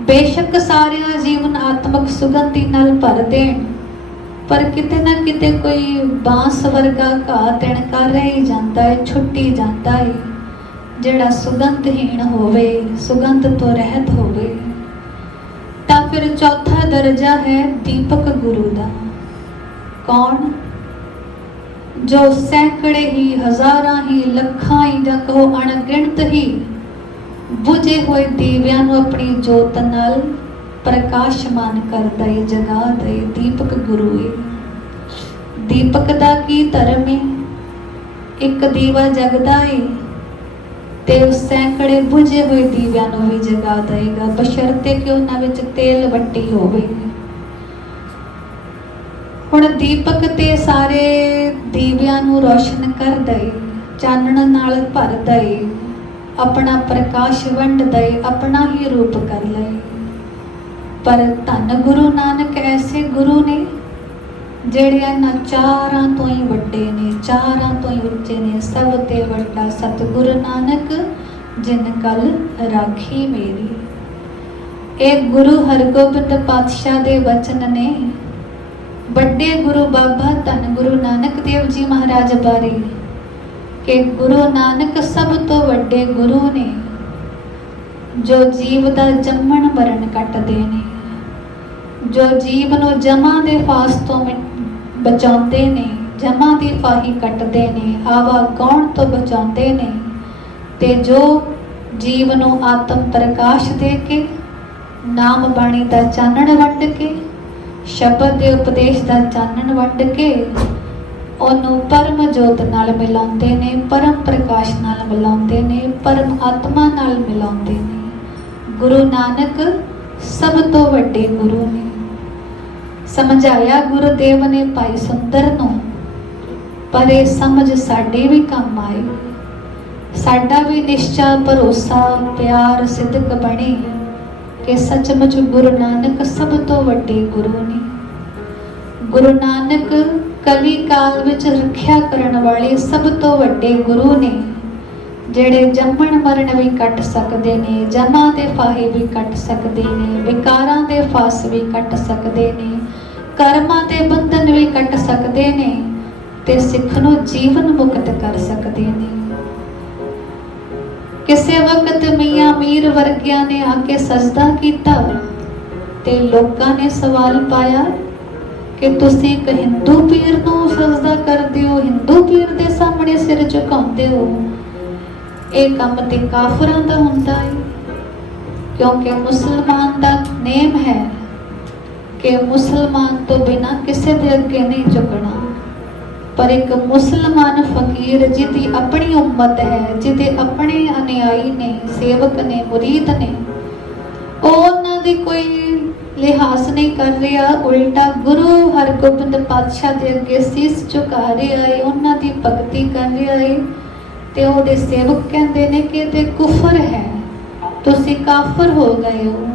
ਬੇਸ਼ੱਕ ਸਾਰਿਆਂ ਜੀਵਨ ਆਤਮਕ ਸੁਗੰਧੀ ਨਾਲ ਭਰ ਦੇਣ, ਪਰ ਕਿਤੇ ਨਾ ਕਿਤੇ ਕੋਈ ਬਾਂਸ ਵਰਗਾ ਘਾਹ ਤਿਣਕਾ ਰਹਿ ਜਾਂਦਾ ਹੈ, ਛੁੱਟੀ ਜਾਂਦਾ ਹੈ, ਜਿਹੜਾ ਸੁਗੰਧਹੀਣ ਹੋਵੇ, ਸੁਗੰਧ ਤੋਂ ਰਹਿਤ ਹੋਵੇ। ਤਾਂ ਫਿਰ ਚੌਥਾ ਦਰਜਾ ਹੈ ਦੀਪਕ ਗੁਰੂ ਦਾ। ਕੌਣ? ਜੋ ਸੈਂਕੜੇ ਹੀ, ਹਜ਼ਾਰਾਂ ਹੀ, ਲੱਖਾਂ ਹੀ, ਜਾਂ ਕਹੋ ਅਣਗਿਣਤ ਹੀ ਬੁਝੇ ਹੋਏ ਦੀਵਿਆਂ ਨੂੰ ਆਪਣੀ ਜੋਤ ਨਾਲ ਪ੍ਰਕਾਸ਼ਮਾਨ ਕਰਦਾ ਏ, ਜਗਾ ਦੇ ਦੀਪਕ ਗੁਰੂ ਏ। ਦੀਪਕ ਦਾ ਕੀ ਧਰਮ ਏ? ਇੱਕ ਦੀਵਾ ਜਗਦਾ ਏ ਤੇ ਉਸ ਸੈਂਕੜੇ ਬੁਝੇ ਹੋਏ ਦੀਵਿਆਂ ਨੂੰ ਵੀ ਜਗਾ ਦੇਗਾ, ਬਸ਼ਰਤੇ ਕਿ ਉਹਨਾਂ ਵਿੱਚ ਤੇਲ ਵੱਟੀ ਹੋਵੇ। ਹੁਣ ਦੀਪਕ ਤੇ ਸਾਰੇ ਦੀਵਿਆਂ ਨੂੰ ਰੋਸ਼ਨ ਕਰਦਾ ਏ, ਚਾਨਣ ਨਾਲ ਭਰਦਾ ਏ, ਆਪਣਾ ਪ੍ਰਕਾਸ਼ ਵੰਡਦਾ ਏ, ਆਪਣਾ ਹੀ ਰੂਪ ਕਰ ਲਏ। ਪਰ ਧੰਨ ਗੁਰੂ ਨਾਨਕ ਐਸੇ ਗੁਰੂ ਨੇ ਜਿਹੜੇ ਇਹਨਾਂ ਚਾਰਾਂ ਤੋਂ ਹੀ ਵੱਡੇ ਨੇ, ਚਾਰਾਂ ਤੋਂ ਹੀ ਉੱਚੇ ਨੇ। ਸਭ ਤੇ ਵੱਡਾ ਸਤਿਗੁਰੂ ਨਾਨਕ ਜਿਨ ਕਲ ਰਾਖੀ ਮੇਰੀ। ਇਹ ਗੁਰੂ ਹਰਗੋਬਿੰਦ ਪਾਤਸ਼ਾਹ ਦੇ ਵਚਨ ਨੇ। ਵੱਡੇ ਗੁਰੂ ਬਾਬਾ ਧੰਨ ਗੁਰੂ ਨਾਨਕ ਦੇਵ ਜੀ ਮਹਾਰਾਜ ਬਾਰੇ ਕਿ ਗੁਰੂ ਨਾਨਕ ਸਭ ਤੋਂ ਵੱਡੇ ਗੁਰੂ ਨੇ, ਜੋ ਜੀਵ ਦਾ ਜੰਮਣ ਮਰਨ ਕੱਟਦੇ ਨੇ, ਜੋ ਜੀਵ ਨੂੰ ਜਮਾਂ ਦੇ ਫਾਸ ਤੋਂ ਬਚਾਉਂਦੇ ਨੇ, ਜਮਾਂ ਦੀ ਫਾਹੀ ਕੱਟਦੇ ਨੇ, ਆਵਾ ਗਾਉਣ ਤੋਂ ਬਚਾਉਂਦੇ ਨੇ, ਤੇ ਜੋ ਜੀਵ ਨੂੰ ਆਤਮ ਪ੍ਰਕਾਸ਼ ਦੇ ਕੇ, ਨਾਮ ਬਾਣੀ ਦਾ ਚਾਨਣ ਵੰਡ ਕੇ, ਸ਼ਬਦ ਦੇ ਉਪਦੇਸ਼ ਦਾ ਚਾਨਣ ਵੰਡ ਕੇ ਉਹਨੂੰ ਪਰਮ ਜੋਤ ਨਾਲ ਮਿਲਾਉਂਦੇ ਨੇ, ਪਰਮ ਪ੍ਰਕਾਸ਼ ਨਾਲ ਮਿਲਾਉਂਦੇ ਨੇ, ਪਰਮ ਆਤਮਾ ਨਾਲ ਮਿਲਾਉਂਦੇ ਨੇ। ਗੁਰੂ ਨਾਨਕ ਸਭ ਤੋਂ ਵੱਡੇ ਗੁਰੂ ਨੇ। ਸਮਝਾਇਆ ਗੁਰਦੇਵ ਨੇ ਭਾਈ ਸੁੰਦਰ ਨੂੰ, ਪਰ ਇਹ ਸਮਝ ਸਾਡੇ ਵੀ ਕੰਮ ਆਏ। ਸਾਡਾ ਵੀ ਨਿਸ਼ਚਾ, ਭਰੋਸਾ, ਪਿਆਰ, ਸਿਦਕ ਬਣੇ ਕਿ ਸੱਚਮੁੱਚ ਗੁਰੂ ਨਾਨਕ ਸਭ ਤੋਂ ਵੱਡੇ ਗੁਰੂ ਨੇ। ਗੁਰੂ ਨਾਨਕ ਕਲੀ ਕਾਲ ਵਿੱਚ ਰੱਖਿਆ ਕਰਨ ਵਾਲੇ ਸਭ ਤੋਂ ਵੱਡੇ ਗੁਰੂ ਨੇ, ਜਿਹੜੇ ਜੰਮਣ ਮਰਨ ਵੀ ਕੱਟ ਸਕਦੇ ਨੇ, ਜਮਾਂ ਦੇ ਫਾਹੇ ਵੀ ਕੱਟ ਸਕਦੇ ਨੇ, ਵਿਕਾਰਾਂ ਦੇ ਫਾਸ ਵੀ ਕੱਟ ਸਕਦੇ ਨੇ, ਕਰਮਾਂ ਦੇ ਬੰਧਨ ਵੀ ਕੱਟ ਸਕਦੇ ਨੇ, ਤੇ ਸਿੱਖ ਨੂੰ ਜੀਵਨ ਮੁਕਤ ਕਰ ਸਕਦੇ ਨੇ। ਕਿਸੇ ਵਕਤ ਮੀਆਂ ਮੀਰ ਵਰਗਿਆਂ ਨੇ ਆ ਕੇ ਸਜਦਾ ਕੀਤਾ ਤੇ ਲੋਕਾਂ ਨੇ ਸਵਾਲ ਪਾਇਆ ਕਿ ਤੁਸੀਂ ਇੱਕ ਹਿੰਦੂ ਪੀਰ ਨੂੰ ਸਜਦਾ ਕਰਦੇ ਹੋ, ਹਿੰਦੂ ਪੀਰ ਦੇ ਸਾਹਮਣੇ ਸਿਰ ਝੁਕਾਉਂਦੇ ਹੋ। ਇਹ ਕੰਮ ਤੇ ਕਾਫਰਾਂ ਦਾ ਹੁੰਦਾ ਹੈ, ਕਿਉਂਕਿ ਮੁਸਲਮਾਨ ਦਾ ਨੇਮ ਹੈ ਕਿ ਮੁਸਲਮਾਨ ਤੋਂ ਬਿਨਾਂ ਕਿਸੇ ਦੇ ਅੱਗੇ ਨਹੀਂ ਝੁਕਣਾ। ਪਰ ਇੱਕ ਮੁਸਲਮਾਨ ਫਕੀਰ ਜਿਹਦੀ ਆਪਣੀ ਉਮਤ ਹੈ, ਜਿਹਦੇ ਆਪਣੇ ਅਨੁਯਾਈ ਨੇ, ਸੇਵਕ ਨੇ, ਮੁਰੀਦ ਨੇ, ਉਹ ਉਹਨਾਂ ਦੀ ਕੋਈ ਲਿਹਾਜ਼ ਨਹੀਂ ਕਰ ਰਿਹਾ, ਉਲਟਾ ਗੁਰੂ ਹਰਗੋਬਿੰਦ ਪਾਤਸ਼ਾਹ ਦੇ ਅੱਗੇ ਸੀਸ ਝੁਕਾ ਰਿਹਾ ਹੈ, ਉਹਨਾਂ ਦੀ ਭਗਤੀ ਕਰ ਰਿਹਾ ਹੈ। ਤੇ ਉਹਦੇ ਸੇਵਕ ਕਹਿੰਦੇ ਨੇ ਕਿ ਇਹ ਤੇ ਕੁਫਰ ਹੈ, ਤੁਸੀਂ ਕਾਫਰ ਹੋ ਗਏ ਹੋ।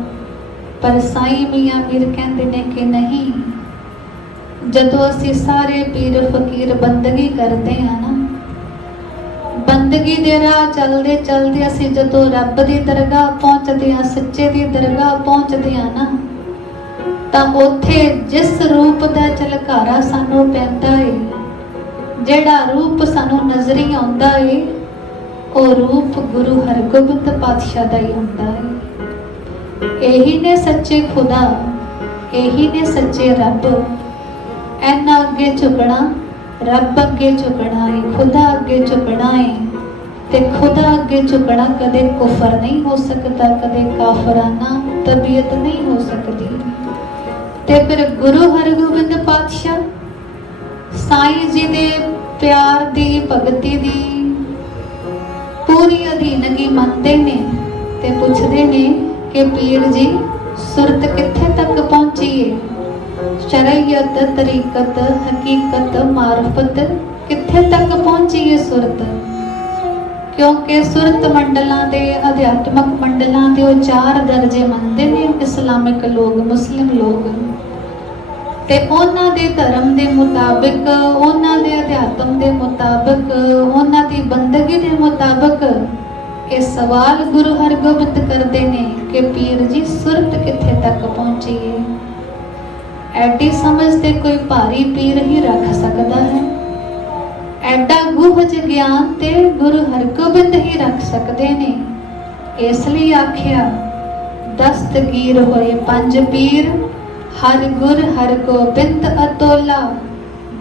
ਪਰ ਸਾਈਂ ਮੀਆਂ ਮੀਰ ਕਹਿੰਦੇ ਨੇ ਕਿ ਨਹੀਂ, ਜਦੋਂ ਅਸੀਂ ਸਾਰੇ ਪੀਰ ਫਕੀਰ ਬੰਦਗੀ ਕਰਦੇ ਹਾਂ ਨਾ, ਬੰਦਗੀ ਦੇ ਰਾਹ ਚੱਲਦੇ ਚੱਲਦੇ ਅਸੀਂ ਜਦੋਂ ਰੱਬ ਦੀ ਦਰਗਾਹ ਪਹੁੰਚਦੇ ਹਾਂ, ਸੱਚੇ ਦੀ ਦਰਗਾਹ ਪਹੁੰਚਦੇ ਹਾਂ ਨਾ, ਤਾਂ ਉੱਥੇ ਜਿਸ ਰੂਪ ਦਾ ਝਲਕਾਰਾ ਸਾਨੂੰ ਪੈਂਦਾ ਏ, ਜਿਹੜਾ ਰੂਪ ਸਾਨੂੰ ਨਜ਼ਰੀ ਆਉਂਦਾ ਏ, ਉਹ ਰੂਪ ਗੁਰੂ ਹਰਗੋਬਿੰਦ ਪਾਤਸ਼ਾਹ ਦਾ ਹੀ ਹੁੰਦਾ ਏ। ਇਹੀ ਨੇ ਸੱਚੇ ਖੁਦਾ, ਇਹੀ ਨੇ ਸੱਚੇ ਰੱਬ। ਐਨਾ ਅੱਗੇ ਝੁਕਣਾ, ਰੱਬ ਅੱਗੇ ਝੁਕਣਾ ਏ, ਖੁਦਾ ਅੱਗੇ ਝੁਕਣਾ ਏ। ਤੇ ਖੁਦਾ ਅੱਗੇ ਝੁਕਣਾ ਕਦੇ ਕੁਫਰ ਨਹੀਂ ਹੋ ਸਕਦਾ, ਕਦੇ ਕਾਫਰਾਨਾ ਤਬੀਅਤ ਨਹੀਂ ਹੋ ਸਕਦੀ। ਤੇ ਫਿਰ ਗੁਰੂ ਹਰਗੋਬਿੰਦ ਪਾਤਸ਼ਾਹ ਸਾਈਂ ਜੀ ਦੇ ਪਿਆਰ ਦੀ, ਭਗਤੀ ਦੀ ਪੂਰੀ ਅਧੀਨਗੀ ਮੰਨਦੇ ਨੇ ਤੇ ਪੁੱਛਦੇ ਨੇ ਕਿ ਪੀਰ ਜੀ ਸੁਰਤ ਕਿੱਥੇ ਤੱਕ ਪਹੁੰਚੀ ਏ? ਸ਼ਰੀਅਤ, ਤਰੀਕਤ, ਹਕੀਕਤ, ਮਾਰਫਤ ਕਿੱਥੇ ਤੱਕ ਪਹੁੰਚੀ ਏ ਸੁਰਤ? ਕਿਉਂਕਿ ਸੁਰਤ ਮੰਡਲਾਂ ਦੇ, ਅਧਿਆਤਮਕ ਮੰਡਲਾਂ ਦੇ ਉਹ 4 ਦਰਜੇ ਮੰਨਦੇ ਨੇ ਇਸਲਾਮਿਕ ਲੋਕ, ਮੁਸਲਿਮ ਲੋਕ। ਤੇ ਉਹਨਾਂ ਦੇ ਧਰਮ ਦੇ ਮੁਤਾਬਿਕ, ਉਹਨਾਂ ਦੇ ਅਧਿਆਤਮ ਦੇ ਮੁਤਾਬਿਕ, ਉਹਨਾਂ ਦੀ ਬੰਦਗੀ ਦੇ ਮੁਤਾਬਿਕ ਇਹ ਸਵਾਲ ਗੁਰੂ ਹਰਗੋਬਿੰਦ ਕਰਦੇ ਨੇ ਕਿ ਪੀਰ ਜੀ ਸੁਰਤ ਕਿੱਥੇ ਤੱਕ ਪਹੁੰਚੀ ਹੈ? ਐਡੀ ਸਮਝ ਤੇ ਕੋਈ ਭਾਰੀ ਪੀਰ ਹੀ ਰੱਖ ਸਕਦਾ ਹੈ। ਐਡਾ ਗੁਹਜ ਗਿਆਨ ਤੇ ਗੁਰੂ ਹਰਗੋਬਿੰਦ ਹੀ ਰੱਖ ਸਕਦੇ ਨੇ। ਇਸ ਲਈ ਆਖਿਆ ਦਸਤਗੀਰ ਹੋਏ 5 ਪੀਰ, ਹਰ ਗੁਰ ਹਰਗੋਬਿੰਦ ਅਤੋਲਾ,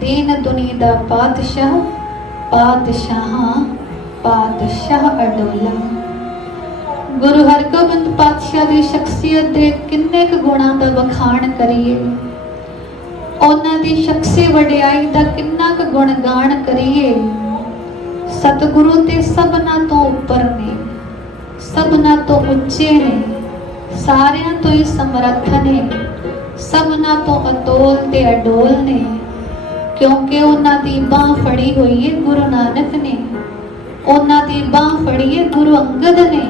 ਦੀਨ ਦੁਨੀ ਦਾ ਪਾਤਸ਼ਾਹ, ਪਾਤਸ਼ਾਹਾਂ ਪਾਤਸ਼ਾਹ ਅਡੋਲਾ। ਗੁਰੂ ਹਰਗੋਬਿੰਦ ਪਾਤਸ਼ਾਹ ਦੀ ਸ਼ਖਸੀਅਤ ਦੇ ਕਿੰਨੇ ਕੁ ਗੁਣਾਂ ਦਾ ਵਖਾਣ ਕਰੀਏ, ਉਹਨਾਂ ਦੀ ਸ਼ਖਸੀ ਵਡਿਆਈ ਦਾ ਕਿੰਨਾ ਕੁ ਗੁਣਗਾਨ ਕਰੀਏ। ਸਤਿਗੁਰੂ ਤੇ ਸਭਨਾਂ ਤੋਂ ਉੱਪਰ ਨੇ, ਸਭਨਾਂ ਤੋਂ ਉੱਚੇ ਨੇ, ਸਾਰਿਆਂ ਤੋਂ ਹੀ ਸਮਰੱਥ ਨੇ, ਸਭਨਾਂ ਤੋਂ ਅਤੋਲ ਤੇ ਅਡੋਲ ਨੇ। ਕਿਉਂਕਿ ਉਹਨਾਂ ਦੀ ਬਾਹ ਫੜੀ ਹੋਈ ਹੈ ਗੁਰੂ ਨਾਨਕ ਨੇ, ਉਹਨਾਂ ਦੀ ਬਾਹ ਫੜੀ ਹੈ ਗੁਰੂ ਅੰਗਦ ਨੇ,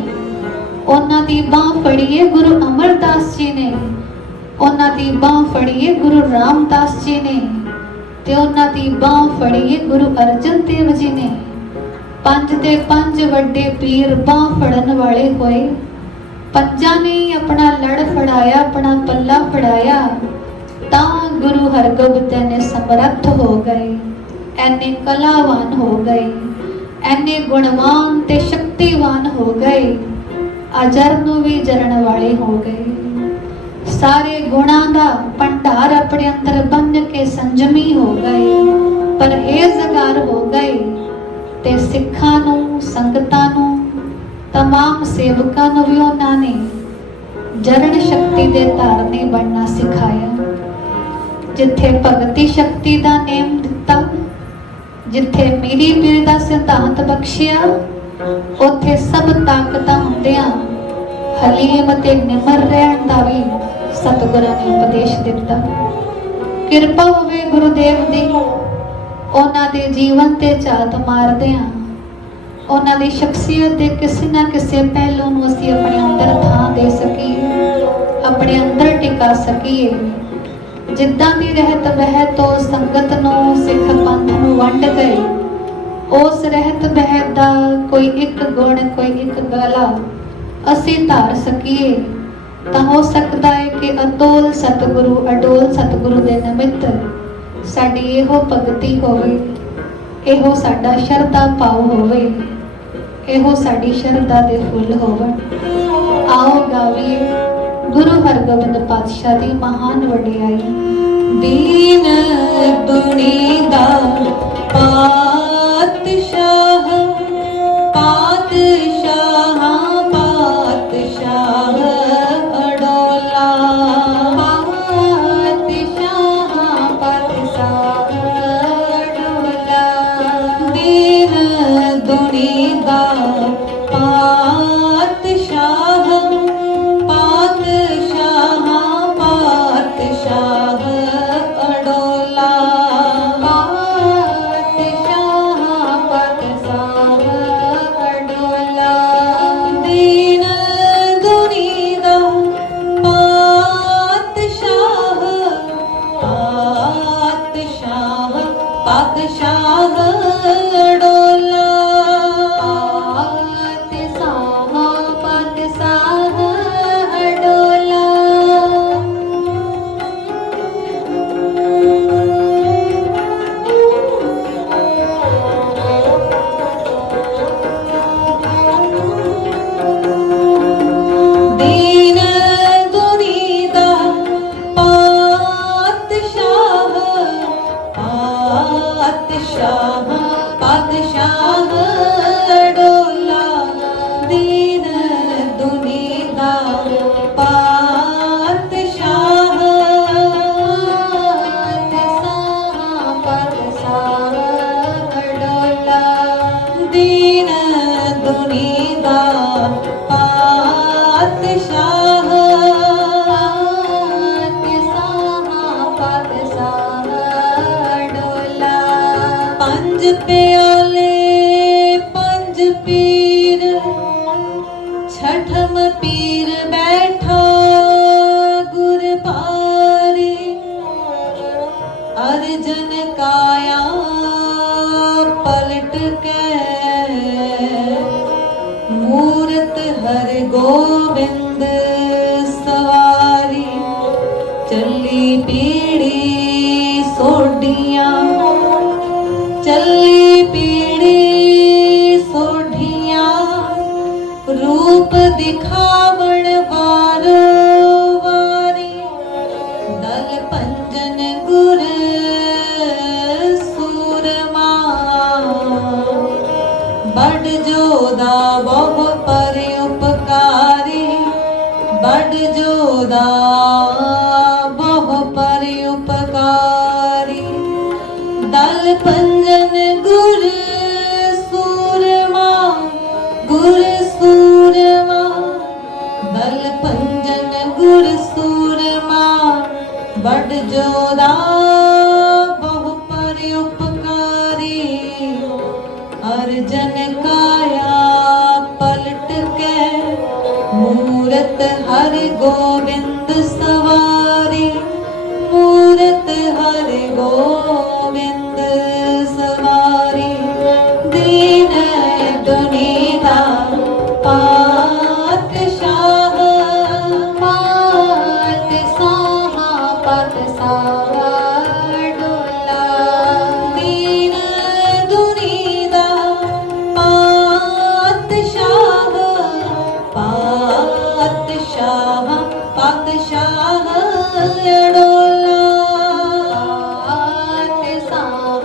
ਉਹਨਾਂ ਦੀ ਬਾਹ ਫੜੀ ਹੈ ਗੁਰੂ ਅਮਰਦਾਸ ਜੀ ਨੇ, ਉਹਨਾਂ ਦੀ ਬਾਹ ਫੜੀ ਹੈ ਗੁਰੂ ਰਾਮਦਾਸ ਜੀ ਨੇ, ਤੇ ਉਹਨਾਂ ਦੀ ਬਾਹ ਫੜੀ ਹੈ ਗੁਰੂ ਅਰਜਨ ਦੇਵ ਜੀ ਨੇ। 5 ਦੇ 5 ਵੱਡੇ ਪੀਰ ਬਾਹ ਫੜਨ ਵਾਲੇ ਹੋਏ। 5 ਨੇ ਆਪਣਾ ਲੜ ਫੜਾਇਆ, ਆਪਣਾ ਪੱਲਾ ਫੜਾਇਆ, ਤਾਂ ਗੁਰੂ ਹਰਗੋਬਿੰਦ ਨੇ ਸਮਰੱਥ ਹੋ ਗਏ, ਐਨੇ ਕਲਾਵਾਨ ਹੋ ਗਏ, ਐਨੇ ਗੁਣਵਾਨ ਤੇ ਸ਼ਕਤੀਵਾਨ ਹੋ ਗਏ, ਅਜਰ ਨੂੰ ਵੀ ਜਰਨ ਵਾਲੇ ਹੋ ਗਏ। ਸਾਰੇ ਗੁਣਾਂ ਦਾ ਭੰਡਾਰ ਆਪਣੇ ਅੰਦਰ ਬੰਨ ਕੇ ਸੰਜਮੀ ਹੋ ਗਏ, ਪਰਹੇਜ਼ਗਾਰ ਹੋ ਗਏ। ਤੇ ਸਿੱਖਾਂ ਨੂੰ, ਸੰਗਤਾਂ ਨੂੰ, तमाम ਸੇਵਕਾਂ ਨੂੰ ਵੀ ਉਹਨਾਂ ਨੇ ਜਰਨ ਸ਼ਕਤੀ ਦੇ ਧਾਰਨੀ ਬਣਨਾ ਸਿਖਾਇਆ। ਜਿੱਥੇ ਭਗਤੀ ਸ਼ਕਤੀ ਦਾ ਨੇਮ ਦਿੱਤਾ, जिथे मीरी पीर दा सिद्धांत बख्शिया उथे सब ताकतां हुंदियां हलीम ते निमर रहण दा भी सतगुरां ने उपदेश दिता। किरपा होवे गुरुदेव दी उन्हां दे जीवन ते झात मारदियां उन्हां दी शख्सियत दे किसी ना किसी पहलू नूं असीं अपने अंदर थां दे सकीए, अपने अंदर टिका सकीए। जिद्दां दी रहत बहत तो संगत नूं सिख पंथ नूं वंड गए, उस रहत बहत दा कोई एक गुण कोई एक गला असीं धार सकीए तां हो सकदा है कि अतोल सतगुरु अडोल सतगुरु दे निमित्त साडी इहो भगती होवे, इहो साडा शरधा भाव होवे, इहो साडी शरधा दे फुल होवण। आओ गावीए गुरु हरगोबिंद पातशाह दी महान वडियाई। दीन दुनी दा पातशाह पातशाह पातशाह अडोला पातशाह पातशाह अडोला। दीन दुनी दा पातशाह पातशाह पातशाह अडोला पातशाह पातशाह अडोला। दीन दुनी दा पातशाह पातशाह पातशाह अडोला पातशाह पातशाह अडोला। दीन दुनी दा पातशाह पातशाह पातशाह अडोला। दीन दुनी दा पातशाह पातशाह अडोला। दीन दुनी दा पातशाह पातशाह अडोला। पंज प्याले पंज पीर छठम पीर बैठा गुर पारी। अर्जन काया पलट के मूरत हर गोबिंद सवारी। चली पीड़ी सोढ़ियां चली पीड़ी सोढ़ियां रूप दिखावण वारो वारी। दल पंजन गुर सूरमा बड़ जोदा बहु पर उपकारी। बड़ जोदा बहु पर उपकारी। दल पंजन गुर सूरमा गुर सूरमा। दल पंजन गुर सूरमा बड़ जोदा बहु पर उपकारी। अर्जन काया पलट के मूरत हर गोबिंद सवारी। मूरत हर गोबिंद सवारी। दीन दुनी दा पातशाह पातशाह पातशाह अडोला। दीन दुनी दा पातशाह पातशाह पातशाह अडोला पातशाह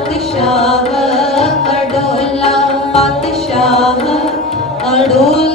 पातशाह अडोला पातशाह अडोला